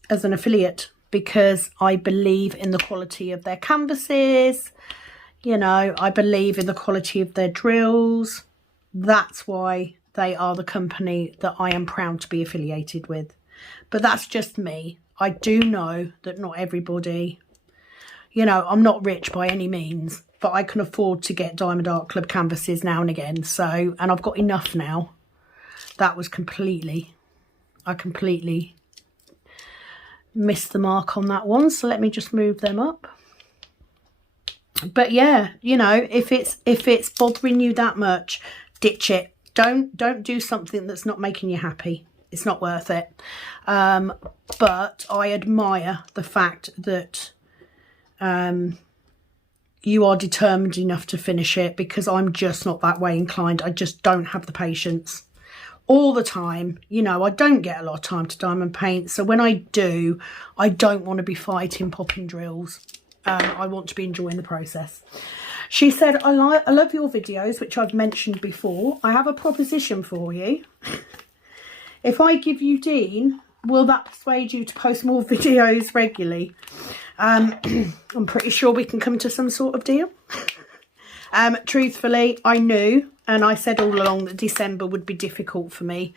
affiliate, because I believe in the quality of their canvases. You know, I believe in the quality of their drills. That's why they are the company that I am proud to be affiliated with. But that's just me. I do know that not everybody, you know, I'm not rich by any means, but I can afford to get Diamond Art Club canvases now and again. So, and I've got enough now. That was I completely missed the mark on that one. So let me just move them up. But yeah, you know, if it's bothering you that much, ditch it. Don't do something that's not making you happy. It's not worth it. But I admire the fact that you are determined enough to finish it, because I'm just not that way inclined. I just don't have the patience all the time. You know, I don't get a lot of time to diamond paint. So when I do, I don't want to be fighting popping drills. I want to be enjoying the process. She said, I love your videos, which I've mentioned before. I have a proposition for you. If I give you Dean, will that persuade you to post more videos regularly? I'm pretty sure we can come to some sort of deal. Truthfully, I knew, and I said all along that December would be difficult for me,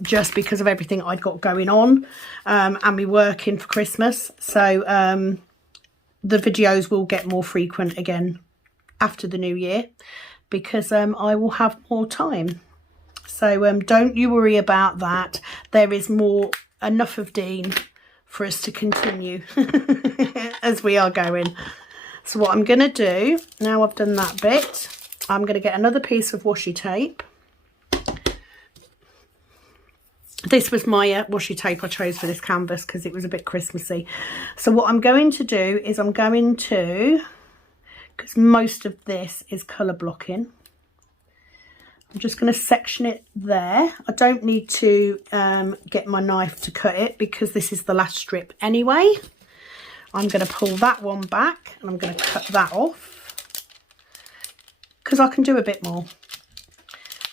just because of everything I'd got going on, and me working for Christmas. So the videos will get more frequent again after the new year, because I will have more time. So don't you worry about that. There is enough of Dean for us to continue as we are going. So what I'm going to do, now I've done that bit, I'm going to get another piece of washi tape. This was my washi tape I chose for this canvas because it was a bit Christmassy. So what I'm going to do is I'm going to, because most of this is colour blocking, I'm just going to section it there. I don't need to get my knife to cut it because this is the last strip anyway. I'm going to pull that one back and I'm going to cut that off because I can do a bit more.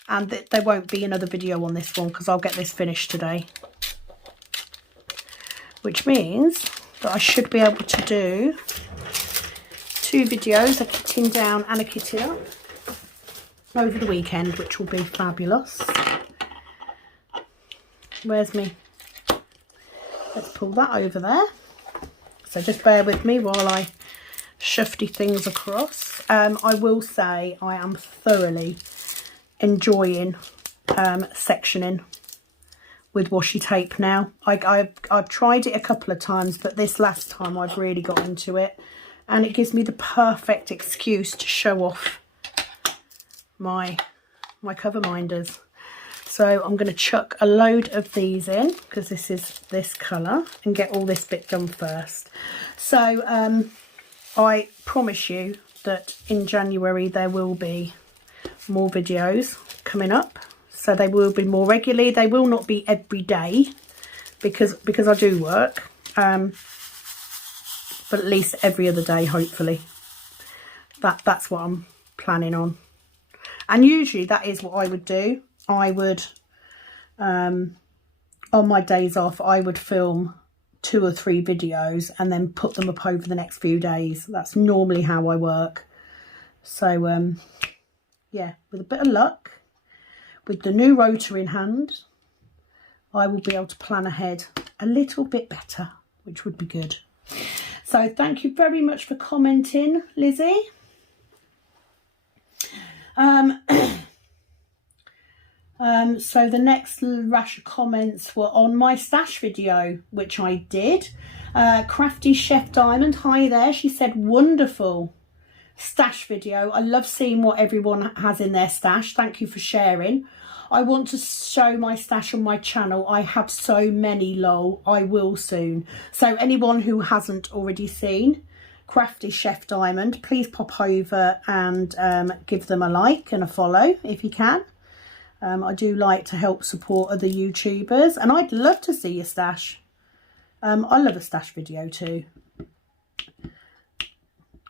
And there won't be another video on this one because I'll get this finished today. Which means that I should be able to do 2 videos, a kitting down and a kitting up, over the weekend, which will be fabulous. Where's me? Let's pull that over there. So just bear with me while I shifty things across. I will say I am thoroughly enjoying sectioning with washi tape now. I've tried it a couple of times, but this last time I've really got into it, and it gives me the perfect excuse to show off my cover minders. So I'm going to chuck a load of these in because this is this colour, and get all this bit done first. So I promise you that in January there will be more videos coming up, so they will be more regularly. They will not be every day because I do work, but at least every other day, hopefully. That's what I'm planning on. And usually that is what I would do. I would on my days off I would film 2 or 3 videos and then put them up over the next few days. That's normally how I work. So yeah, with a bit of luck, with the new rotor in hand, I will be able to plan ahead a little bit better, which would be good. So thank you very much for commenting, Lizzie. So the next rash of comments were on my stash video, which I did. Crafty Chef Diamond, hi there. She said, wonderful stash video. I love seeing what everyone has in their stash. Thank you for sharing. I want to show my stash on my channel. I have so many, lol. I will soon. So anyone who hasn't already seen Crafty Chef Diamond, please pop over and give them a like and a follow if you can. I do like to help support other YouTubers, and I'd love to see your stash. I love a stash video too.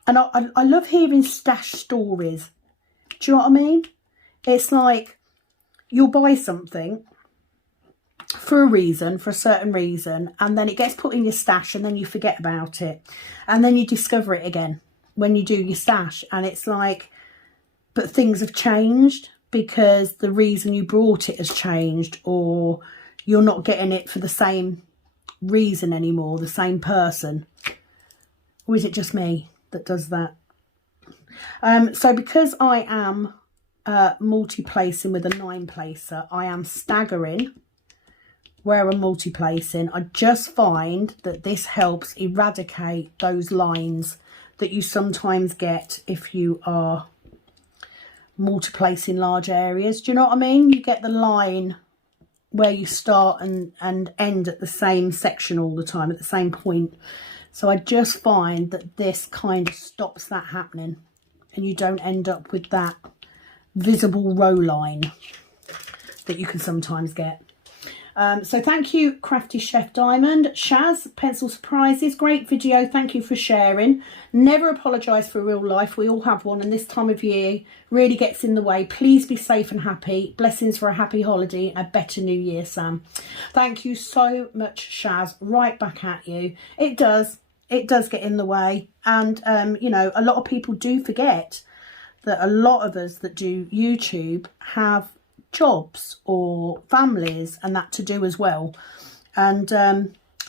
And I love hearing stash stories. Do you know what I mean? It's like you'll buy something for a reason, for a certain reason, and then it gets put in your stash and then you forget about it. And then you discover it again when you do your stash. And it's like, but things have changed because the reason you brought it has changed, or you're not getting it for the same reason anymore, the same person. Or is it just me that does that? So because I am multi-placing with a 9-placer, I am staggering where I'm multi-placing. I just find that this helps eradicate those lines that you sometimes get if you are multi-placing large areas. Do you know what I mean? You get the line where you start and end at the same section all the time, at the same point. So I just find that this kind of stops that happening, and you don't end up with that visible row line that you can sometimes get. So thank you, Crafty Chef Diamond. Shaz, Pencil Surprises, great video, thank you for sharing. Never apologise for real life, we all have one, and this time of year really gets in the way. Please be safe and happy. Blessings for a happy holiday and a better new year, Sam. Thank you so much, Shaz. Right back at you. It does get in the way, and you know, a lot of people do forget that a lot of us that do YouTube have jobs or families and that to do as well, and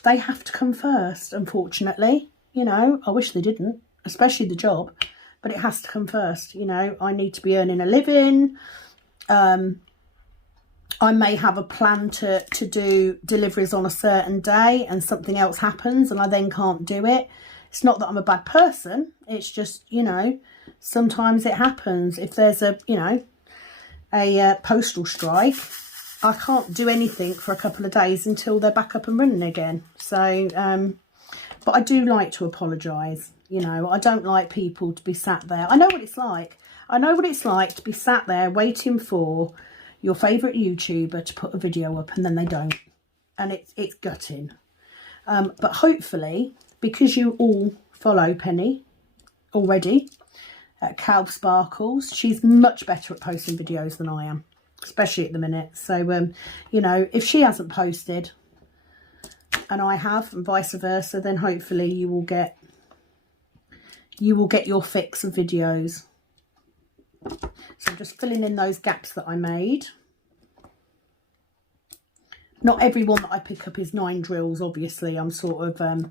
they have to come first, unfortunately. You know, I wish they didn't, especially the job, but it has to come first. You know, I need to be earning a living. I may have a plan to do deliveries on a certain day and something else happens and I then can't do it. It's not that I'm a bad person, it's just, you know, sometimes it happens. If there's a, you know, a postal strike, I can't do anything for a couple of days until they're back up and running again. So but I do like to apologise. You know, I don't like people to be sat there. I know what it's like. I know what it's like to be sat there waiting for your favourite YouTuber to put a video up and then they don't, and it's gutting. But hopefully, because you all follow Penny already, Calv Sparkles, she's much better at posting videos than I am, especially at the minute. So you know, if she hasn't posted and I have, and vice versa, then hopefully you will get your fix of videos. So I'm just filling in those gaps that I made. Not every one that I pick up is 9 drills, obviously. I'm sort of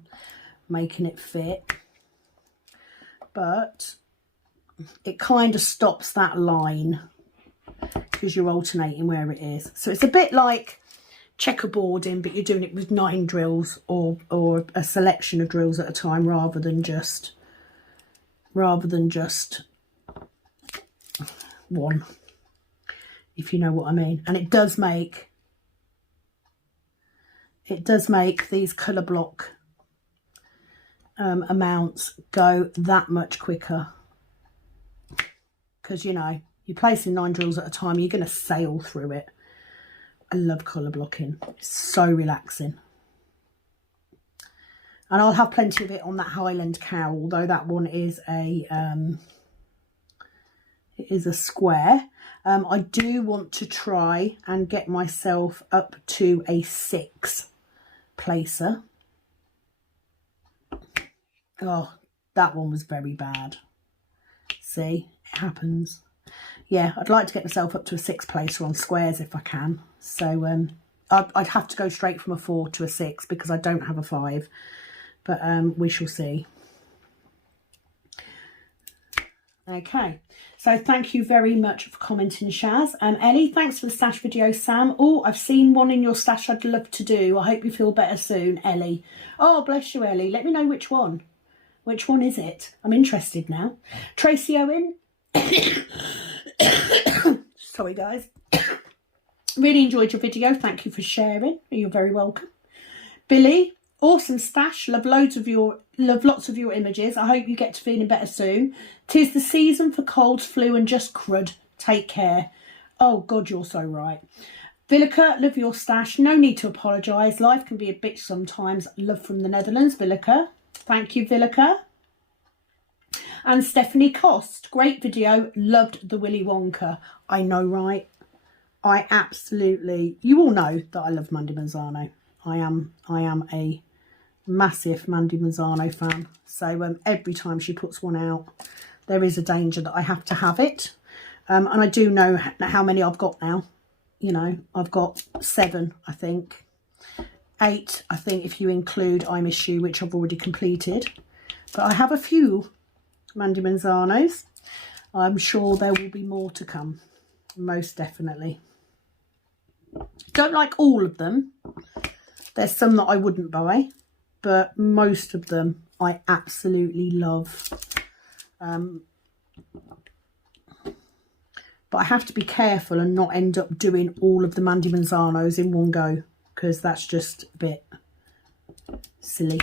making it fit. But it kind of stops that line because you're alternating where it is. So it's a bit like checkerboarding, but you're doing it with 9 drills or a selection of drills at a time rather than just one, if you know what I mean. And it does make these colour block amounts go that much quicker, because, you know, you're placing 9 drills at a time, you're going to sail through it. I love colour blocking, it's so relaxing. And I'll have plenty of it on that Highland cow, although that one is a it is a square. I do want to try and get myself up to a 6 placer. Oh, that one was very bad. See, it happens. Yeah, I'd like to get myself up to a 6 placer on squares if I can. So I'd have to go straight from a 4 to a 6 because I don't have a 5. But we shall see. Okay, so thank you very much for commenting, Shaz. Ellie, thanks for the stash video, Sam. Oh, I've seen one in your stash I'd love to do. I hope you feel better soon, Ellie. Oh, bless you, Ellie. Let me know which one. Which one is it? I'm interested now. Tracy Owen. Sorry, guys. Really enjoyed your video. Thank you for sharing. You're very welcome. Billy, awesome stash. Love lots of your images. I hope you get to feeling better soon. 'Tis the season for colds, flu and just crud. Take care. Oh God, you're so right. Villica, love your stash. No need to apologise. Life can be a bitch sometimes. Love from the Netherlands, Villica. Thank you, Villica. And Stephanie Cost, great video. Loved the Willy Wonka. I know, right? I absolutely, you all know that I love Mandy Manzano. I am a massive Mandy Manzano fan. So every time she puts one out, there is a danger that I have to have it. And I do know how many I've got now. You know, I've got 7, I think. 8, I think, if you include I Miss You, which I've already completed. But I have a few Mandy Manzanos. I'm sure there will be more to come, most definitely. Don't like all of them. There's some that I wouldn't buy, but most of them I absolutely love. But I have to be careful and not end up doing all of the Mandy Manzanos in one go, because that's just a bit silly.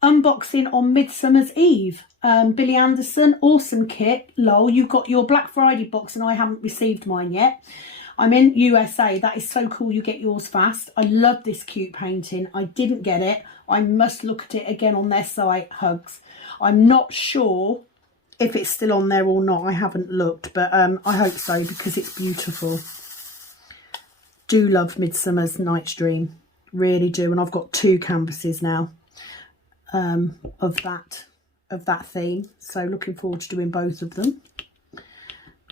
Unboxing on Midsummer's Eve. Billy Anderson, awesome kit. Lol, you got your Black Friday box and I haven't received mine yet. I'm in USA. That is so cool you get yours fast. I love this cute painting. I didn't get it. I must look at it again on their site. Hugs. I'm not sure if it's still on there or not. I haven't looked, but I hope so, because it's beautiful. Do love Midsummer's Night's Dream. Really do. And I've got 2 canvases now of that theme. So looking forward to doing both of them.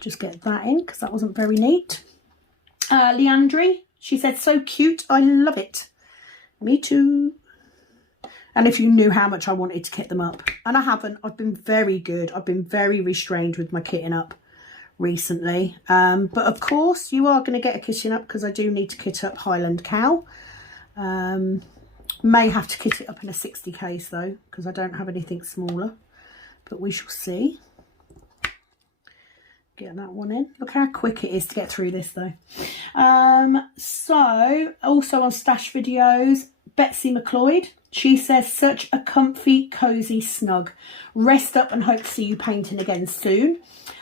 Just get that in because that wasn't very neat. Leandri, she said, so cute. I love it. Me too. And if you knew how much I wanted to kit them up. And I haven't. I've been very good. I've been very restrained with my kitting up recently. But of course, you are going to get a kitting up because I do need to kit up Highland Cow. May have to kit it up in a 60 case though, because I don't have anything smaller. But we shall see. Get that one in. Look how quick it is to get through this though. So, also on Stash Videos, Betsy McLeod. She says, such a comfy, cosy, snug. Rest up and hope to see you painting again soon.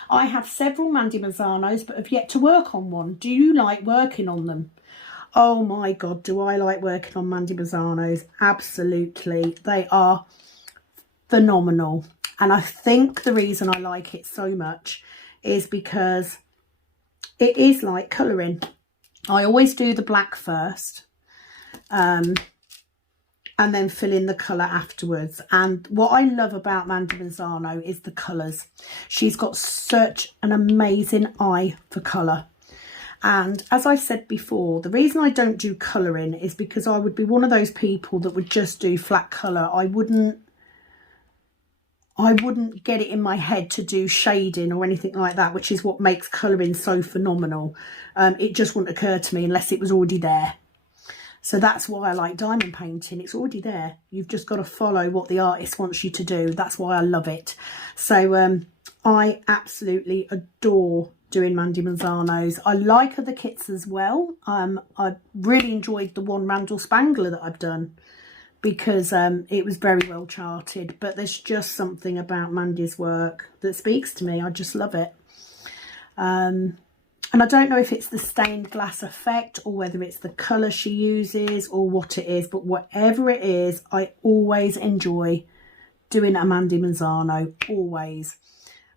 I have several Mandy Manzanos, but have yet to work on one. Do you like working on them? Oh my God, do I like working on Mandy Manzanos? Absolutely. They are phenomenal. And I think the reason I like it so much is because it is like colouring. I always do the black first. And then fill in the colour afterwards. And what I love about Mandy Manzano is the colours. She's got such an amazing eye for colour. And as I said before, the reason I don't do colouring is because I would be one of those people that would just do flat colour. I wouldn't get it in my head to do shading or anything like that, which is what makes colouring so phenomenal. It just wouldn't occur to me unless it was already there. So that's why I like diamond painting. It's already there. You've just got to follow what the artist wants you to do. That's why I love it. So I absolutely adore doing Mandy Manzanos. I like other kits as well. I really enjoyed the one Randall Spangler that I've done because it was very well charted. But there's just something about Mandy's work that speaks to me. I just love it. And I don't know if it's the stained glass effect or whether it's the colour she uses or what it is. But whatever it is, I always enjoy doing a Mandy Manzano. Always.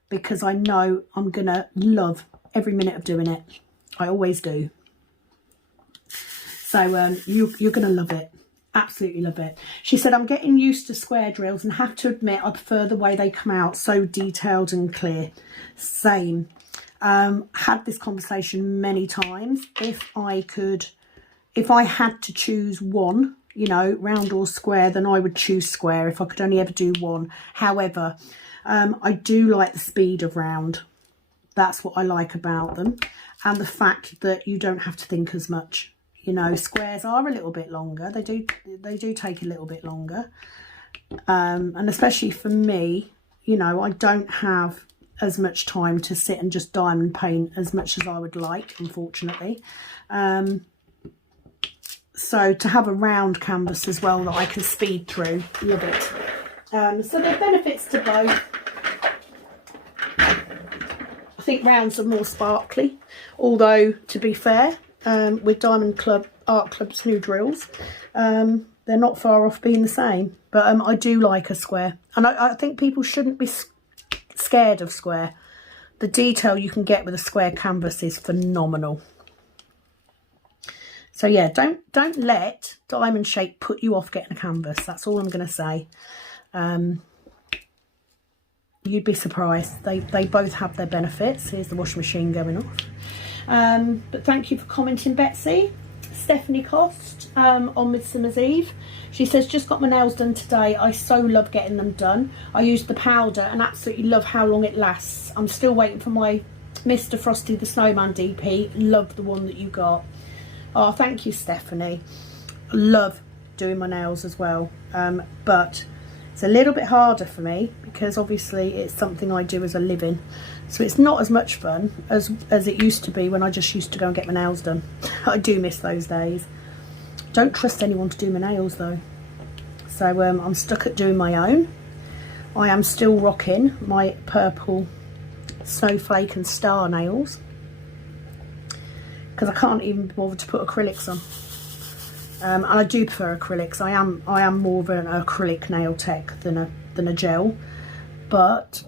Because I know I'm going to love every minute of doing it. I always do. So you're going to love it. Absolutely love it. She said, I'm getting used to square drills and have to admit I prefer the way they come out. So detailed and clear. Same. Had this conversation many times. If I had to choose one, you know, round or square, then I would choose square if I could only ever do one. However, I do like the speed of round. That's what I like about them. And the fact that you don't have to think as much. You know, squares are a little bit longer. They do take a little bit longer. And especially for me, you know, I don't have as much time to sit and just diamond paint as much as I would like, unfortunately. So to have a round canvas as well that I can speed through, love it. So there are benefits to both. I think rounds are more sparkly, although to be fair, with Diamond Club Art Club's new drills, they're not far off being the same. But I do like a square, and I think people shouldn't be scared of square. The detail you can get with a square canvas is phenomenal. So yeah, don't let diamond shape put you off getting a canvas. That's all I'm going to say. You'd be surprised. They both have their benefits. Here's the washing machine going off. But thank you for commenting, Betsy. Stephanie Cost on Midsummer's Eve. She says, just got my nails done today. I so love getting them done. I used the powder and absolutely love how long it lasts. I'm still waiting for my Mr. Frosty the Snowman DP. Love the one that you got. Oh, thank you, Stephanie. I love doing my nails as well, but it's a little bit harder for me because obviously it's something I do as a living, so it's not as much fun as it used to be when I just used to go and get my nails done. I do miss those days. Don't trust anyone to do my nails though, so I'm stuck at doing my own. I am still rocking my purple snowflake and star nails because I can't even bother to put acrylics on. And I do prefer acrylics. I am more of an acrylic nail tech than a gel, but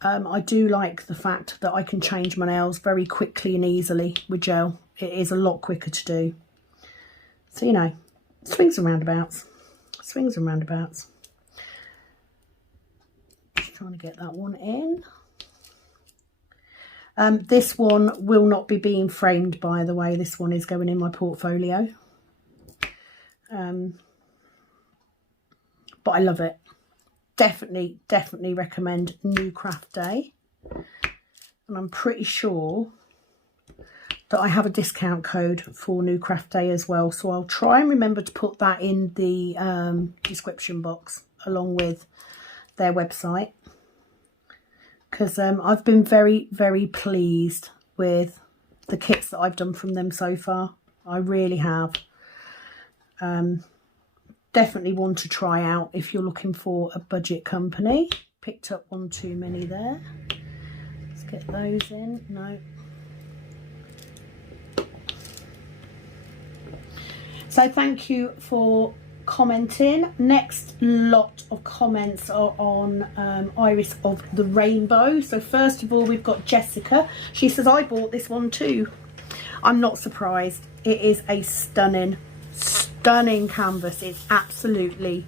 I do like the fact that I can change my nails very quickly and easily with gel. It is a lot quicker to do. So, you know, swings and roundabouts. Swings and roundabouts. Just trying to get that one in. This one will not be being framed, by the way. This one is going in my portfolio. But I love it. Definitely recommend New Craft Day. And I'm pretty sure that I have a discount code for New Craft Day as well. So I'll try and remember to put that in the description box along with their website. Because I've been very pleased with the kits that I've done from them so far. I really have. Definitely one to try out if you're looking for a budget company. Picked up one too many there. Let's get those in. No. So thank you for commenting. Next lot of comments are on Iris of the Rainbow. So first of all, we've got Jessica. She says, I bought this one too. I'm not surprised. It is a stunning canvas. It's absolutely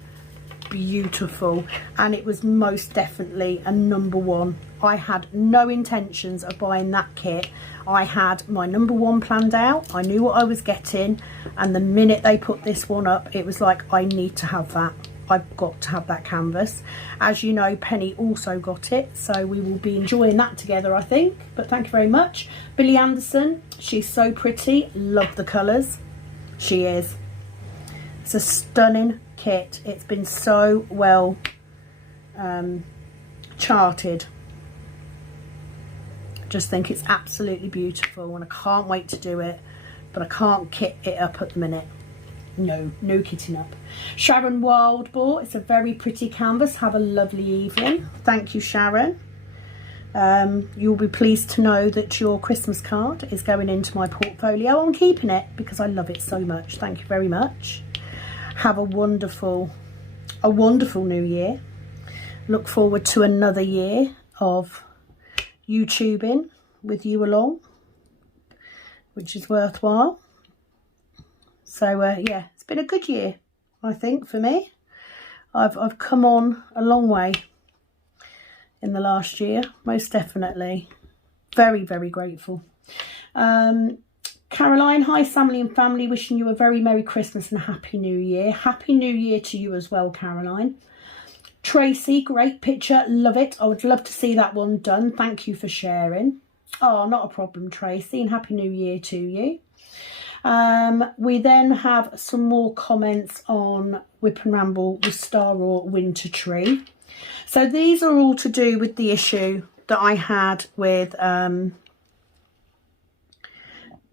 beautiful, and it was most definitely a #1. I had no intentions of buying that kit. I had my #1 planned out. I knew what I was getting, and the minute they put this one up, it was like, I need to have that. I've got to have that canvas. As you know, Penny also got it, so we will be enjoying that together, I think. But thank you very much. Billy Anderson, she's so pretty. Love the colours. She is. It's a stunning kit. It's been so well charted. Just think it's absolutely beautiful, and I can't wait to do it, but I can't kit it up at the minute. No kitting up. Sharon Wildboar, it's a very pretty canvas. Have a lovely evening. Thank you, Sharon. You'll be pleased to know that your Christmas card is going into my portfolio. I'm keeping it because I love it so much. Thank you very much. Have a wonderful new year. Look forward to another year of YouTubing with you along, which is worthwhile. So yeah, it's been a good year, I think, for me. I've come on a long way in the last year, most definitely. Very grateful. Caroline, hi Samly and family, wishing you a very Merry Christmas and a Happy New Year. Happy New Year to you as well, Caroline. Tracy, great picture, love it. I would love to see that one done. Thank you for sharing. Oh, not a problem, Tracy, and Happy New Year to you. We then have some more comments on Whip and Ramble, the Star Raw Winter Tree. So these are all to do with the issue that I had with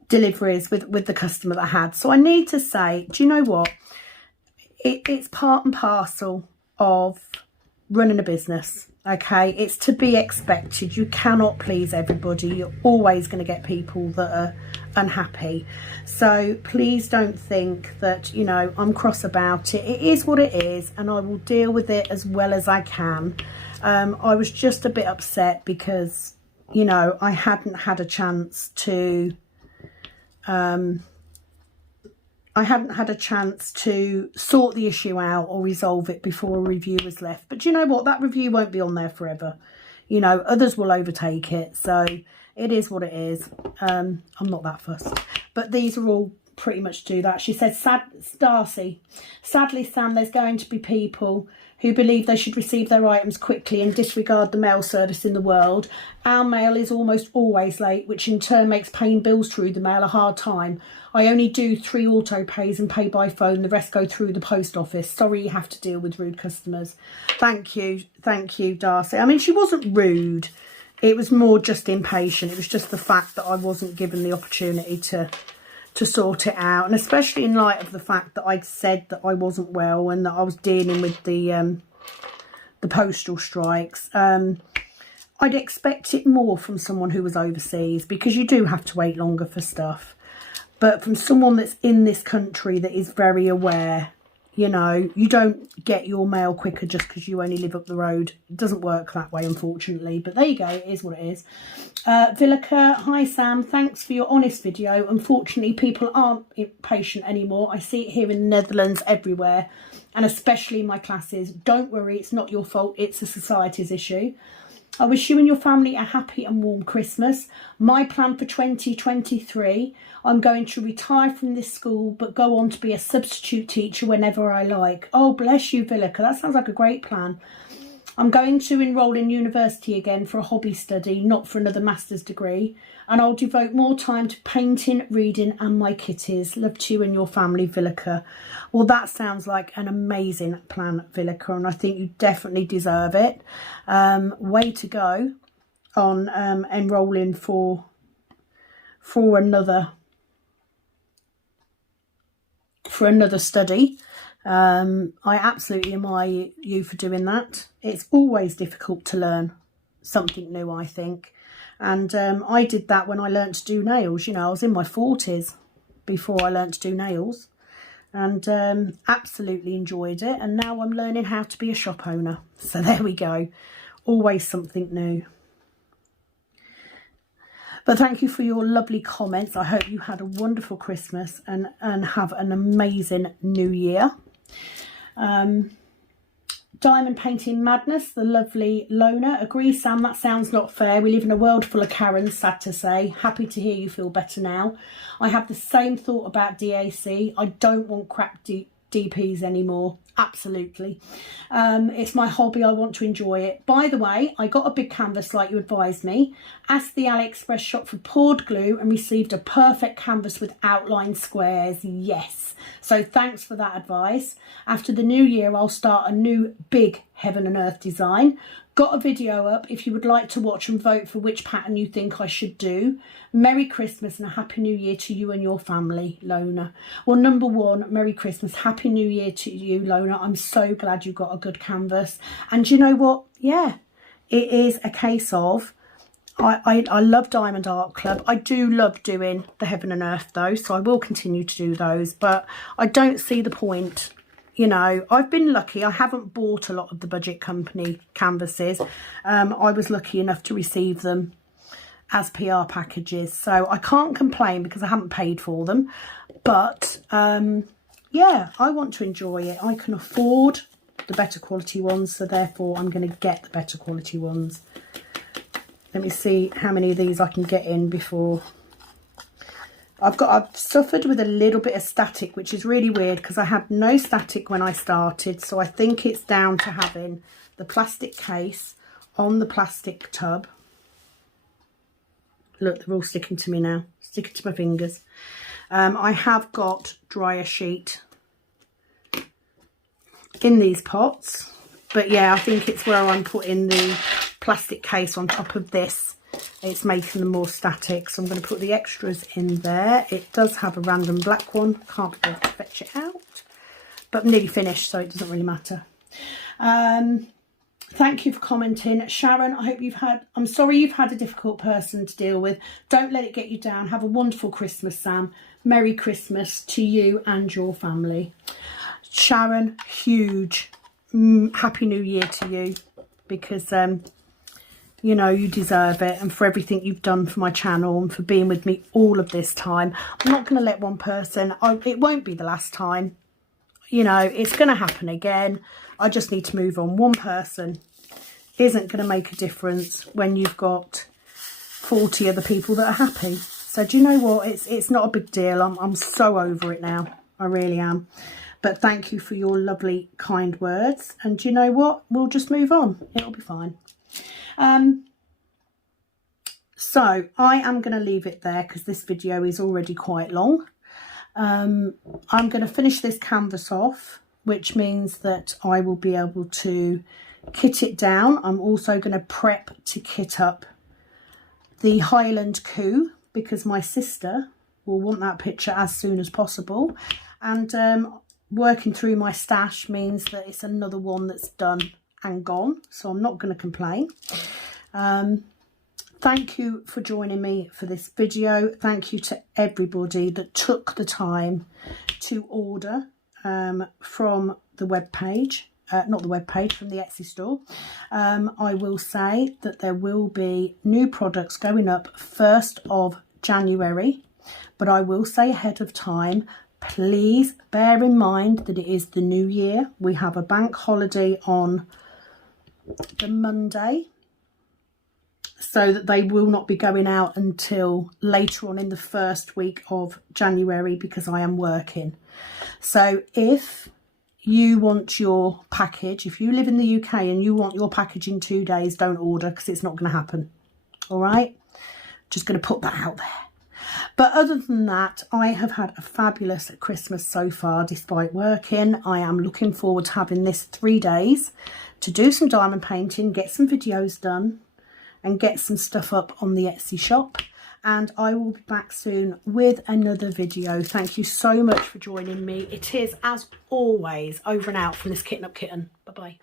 deliveries with the customer that I had. So I need to say, do you know what? It's part and parcel of running a business. Okay, it's to be expected. You cannot please everybody. You're always going to get people that are unhappy. So please don't think that, you know, I'm cross about it. It is what it is, and I will deal with it as well as I can. I was just a bit upset because, you know, I hadn't had a chance to sort the issue out or resolve it before a review was left. But you know what? That review won't be on there forever. You know, others will overtake it. So it is what it is. I'm not that fussed. But these are all pretty much do that. She said, Darcy, sadly, Sam, there's going to be people who believe they should receive their items quickly and disregard the mail service in the world. Our mail is almost always late, which in turn makes paying bills through the mail a hard time. I only do 3 auto pays and pay by phone. The rest go through the post office. Sorry you have to deal with rude customers. Thank you, Darcy. I mean, she wasn't rude. It was more just impatient. It was just the fact that I wasn't given the opportunity to sort it out, and especially in light of the fact that I'd said that I wasn't well and that I was dealing with the postal strikes. I'd expect it more from someone who was overseas, because you do have to wait longer for stuff, but from someone that's in this country that is very aware. You know, you don't get your mail quicker just because you only live up the road. It doesn't work that way, unfortunately. But there you go. It is what it is. Villica, hi, Sam. Thanks for your honest video. Unfortunately, people aren't patient anymore. I see it here in the Netherlands everywhere, and especially in my classes. Don't worry. It's not your fault. It's a society's issue. I wish you and your family a happy and warm Christmas. My plan for 2023, I'm going to retire from this school but go on to be a substitute teacher whenever I like. Oh, bless you, Villica. That sounds like a great plan. I'm going to enrol in university again for a hobby study, not for another master's degree. And I'll devote more time to painting, reading and my kitties. Love to you and your family, Villica. Well, that sounds like an amazing plan, Villica, and I think you definitely deserve it. Way to go on enrolling for another study. I absolutely admire you for doing that. It's always difficult to learn something new, I think. And I did that when I learnt to do nails. You know, I was in my 40s before I learnt to do nails, and absolutely enjoyed it. And now I'm learning how to be a shop owner. So there we go. Always something new. But thank you for your lovely comments. I hope you had a wonderful Christmas and have an amazing New Year. Diamond Painting Madness, the lovely Lona. Agree, Sam, that sounds not fair. We live in a world full of Karens, sad to say. Happy to hear you feel better now. I have the same thought about DAC. I don't want crap DPs anymore. Absolutely. It's my hobby. I want to enjoy it. By the way, I got a big canvas like you advised me. Asked the AliExpress shop for poured glue and received a perfect canvas with outlined squares. Yes. So thanks for that advice. After the new year, I'll start a new big Heaven and Earth design. Got a video up if you would like to watch and vote for which pattern you think I should do. Merry Christmas and a Happy New Year to you and your family, Lona. Well, number one, Merry Christmas, Happy New Year to you, Lona. I'm so glad you got a good canvas. And you know what? Yeah, it is a case of, I love Diamond Art Club. I do love doing the Heaven and Earth though, so I will continue to do those. But I don't see the point. You know, I've been lucky. I haven't bought a lot of the Budget Company canvases. I was lucky enough to receive them as PR packages. So I can't complain because I haven't paid for them. But, yeah, I want to enjoy it. I can afford the better quality ones. So, therefore, I'm going to get the better quality ones. Let me see how many of these I can get in before... I've suffered with a little bit of static, which is really weird because I had no static when I started. So I think it's down to having the plastic case on the plastic tub. Look, they're all sticking to me now, sticking to my fingers. I have got dryer sheet in these pots. But yeah, I think it's where I'm putting the plastic case on top of this. It's making them more static, so I'm going to put the extras in there. It does have a random black one. Can't be able to fetch it out, but I'm nearly finished, so it doesn't really matter. Thank you for commenting, Sharon. I hope I'm sorry you've had a difficult person to deal with. Don't let it get you down. Have a wonderful Christmas, Sam. Merry Christmas to you and your family. Sharon, huge Happy New Year to you, because you know, you deserve it, and for everything you've done for my channel and for being with me all of this time. I'm not going to let one person, it won't be the last time. You know, it's going to happen again. I just need to move on. One person isn't going to make a difference when you've got 40 other people that are happy. So do you know what? It's not a big deal. I'm so over it now. I really am. But thank you for your lovely, kind words. And do you know what? We'll just move on. It'll be fine. So I am going to leave it there because this video is already quite long. I'm going to finish this canvas off, which means that I will be able to kit it down. I'm also going to prep to kit up the Highland Coup because my sister will want that picture as soon as possible. And working through my stash means that it's another one that's done and gone, so I'm not going to complain. Thank you for joining me for this video. Thank you to everybody that took the time to order from the web page, not the web page, from the Etsy store. I will say that there will be new products going up 1st of January, but I will say ahead of time, please bear in mind that it is the new year. We have a bank holiday on the Monday, so that they will not be going out until later on in the first week of January because I am working. So if you want your package, if you live in the UK and you want your package in 2 days, don't order because it's not going to happen. All right, just going to put that out there. But other than that, I have had a fabulous Christmas so far despite working. I am looking forward to having this 3 days to do some diamond painting, get some videos done and get some stuff up on the Etsy shop. And I will be back soon with another video. Thank you so much for joining me. It is, as always, over and out from this Kitten Up Kitten. Bye-bye.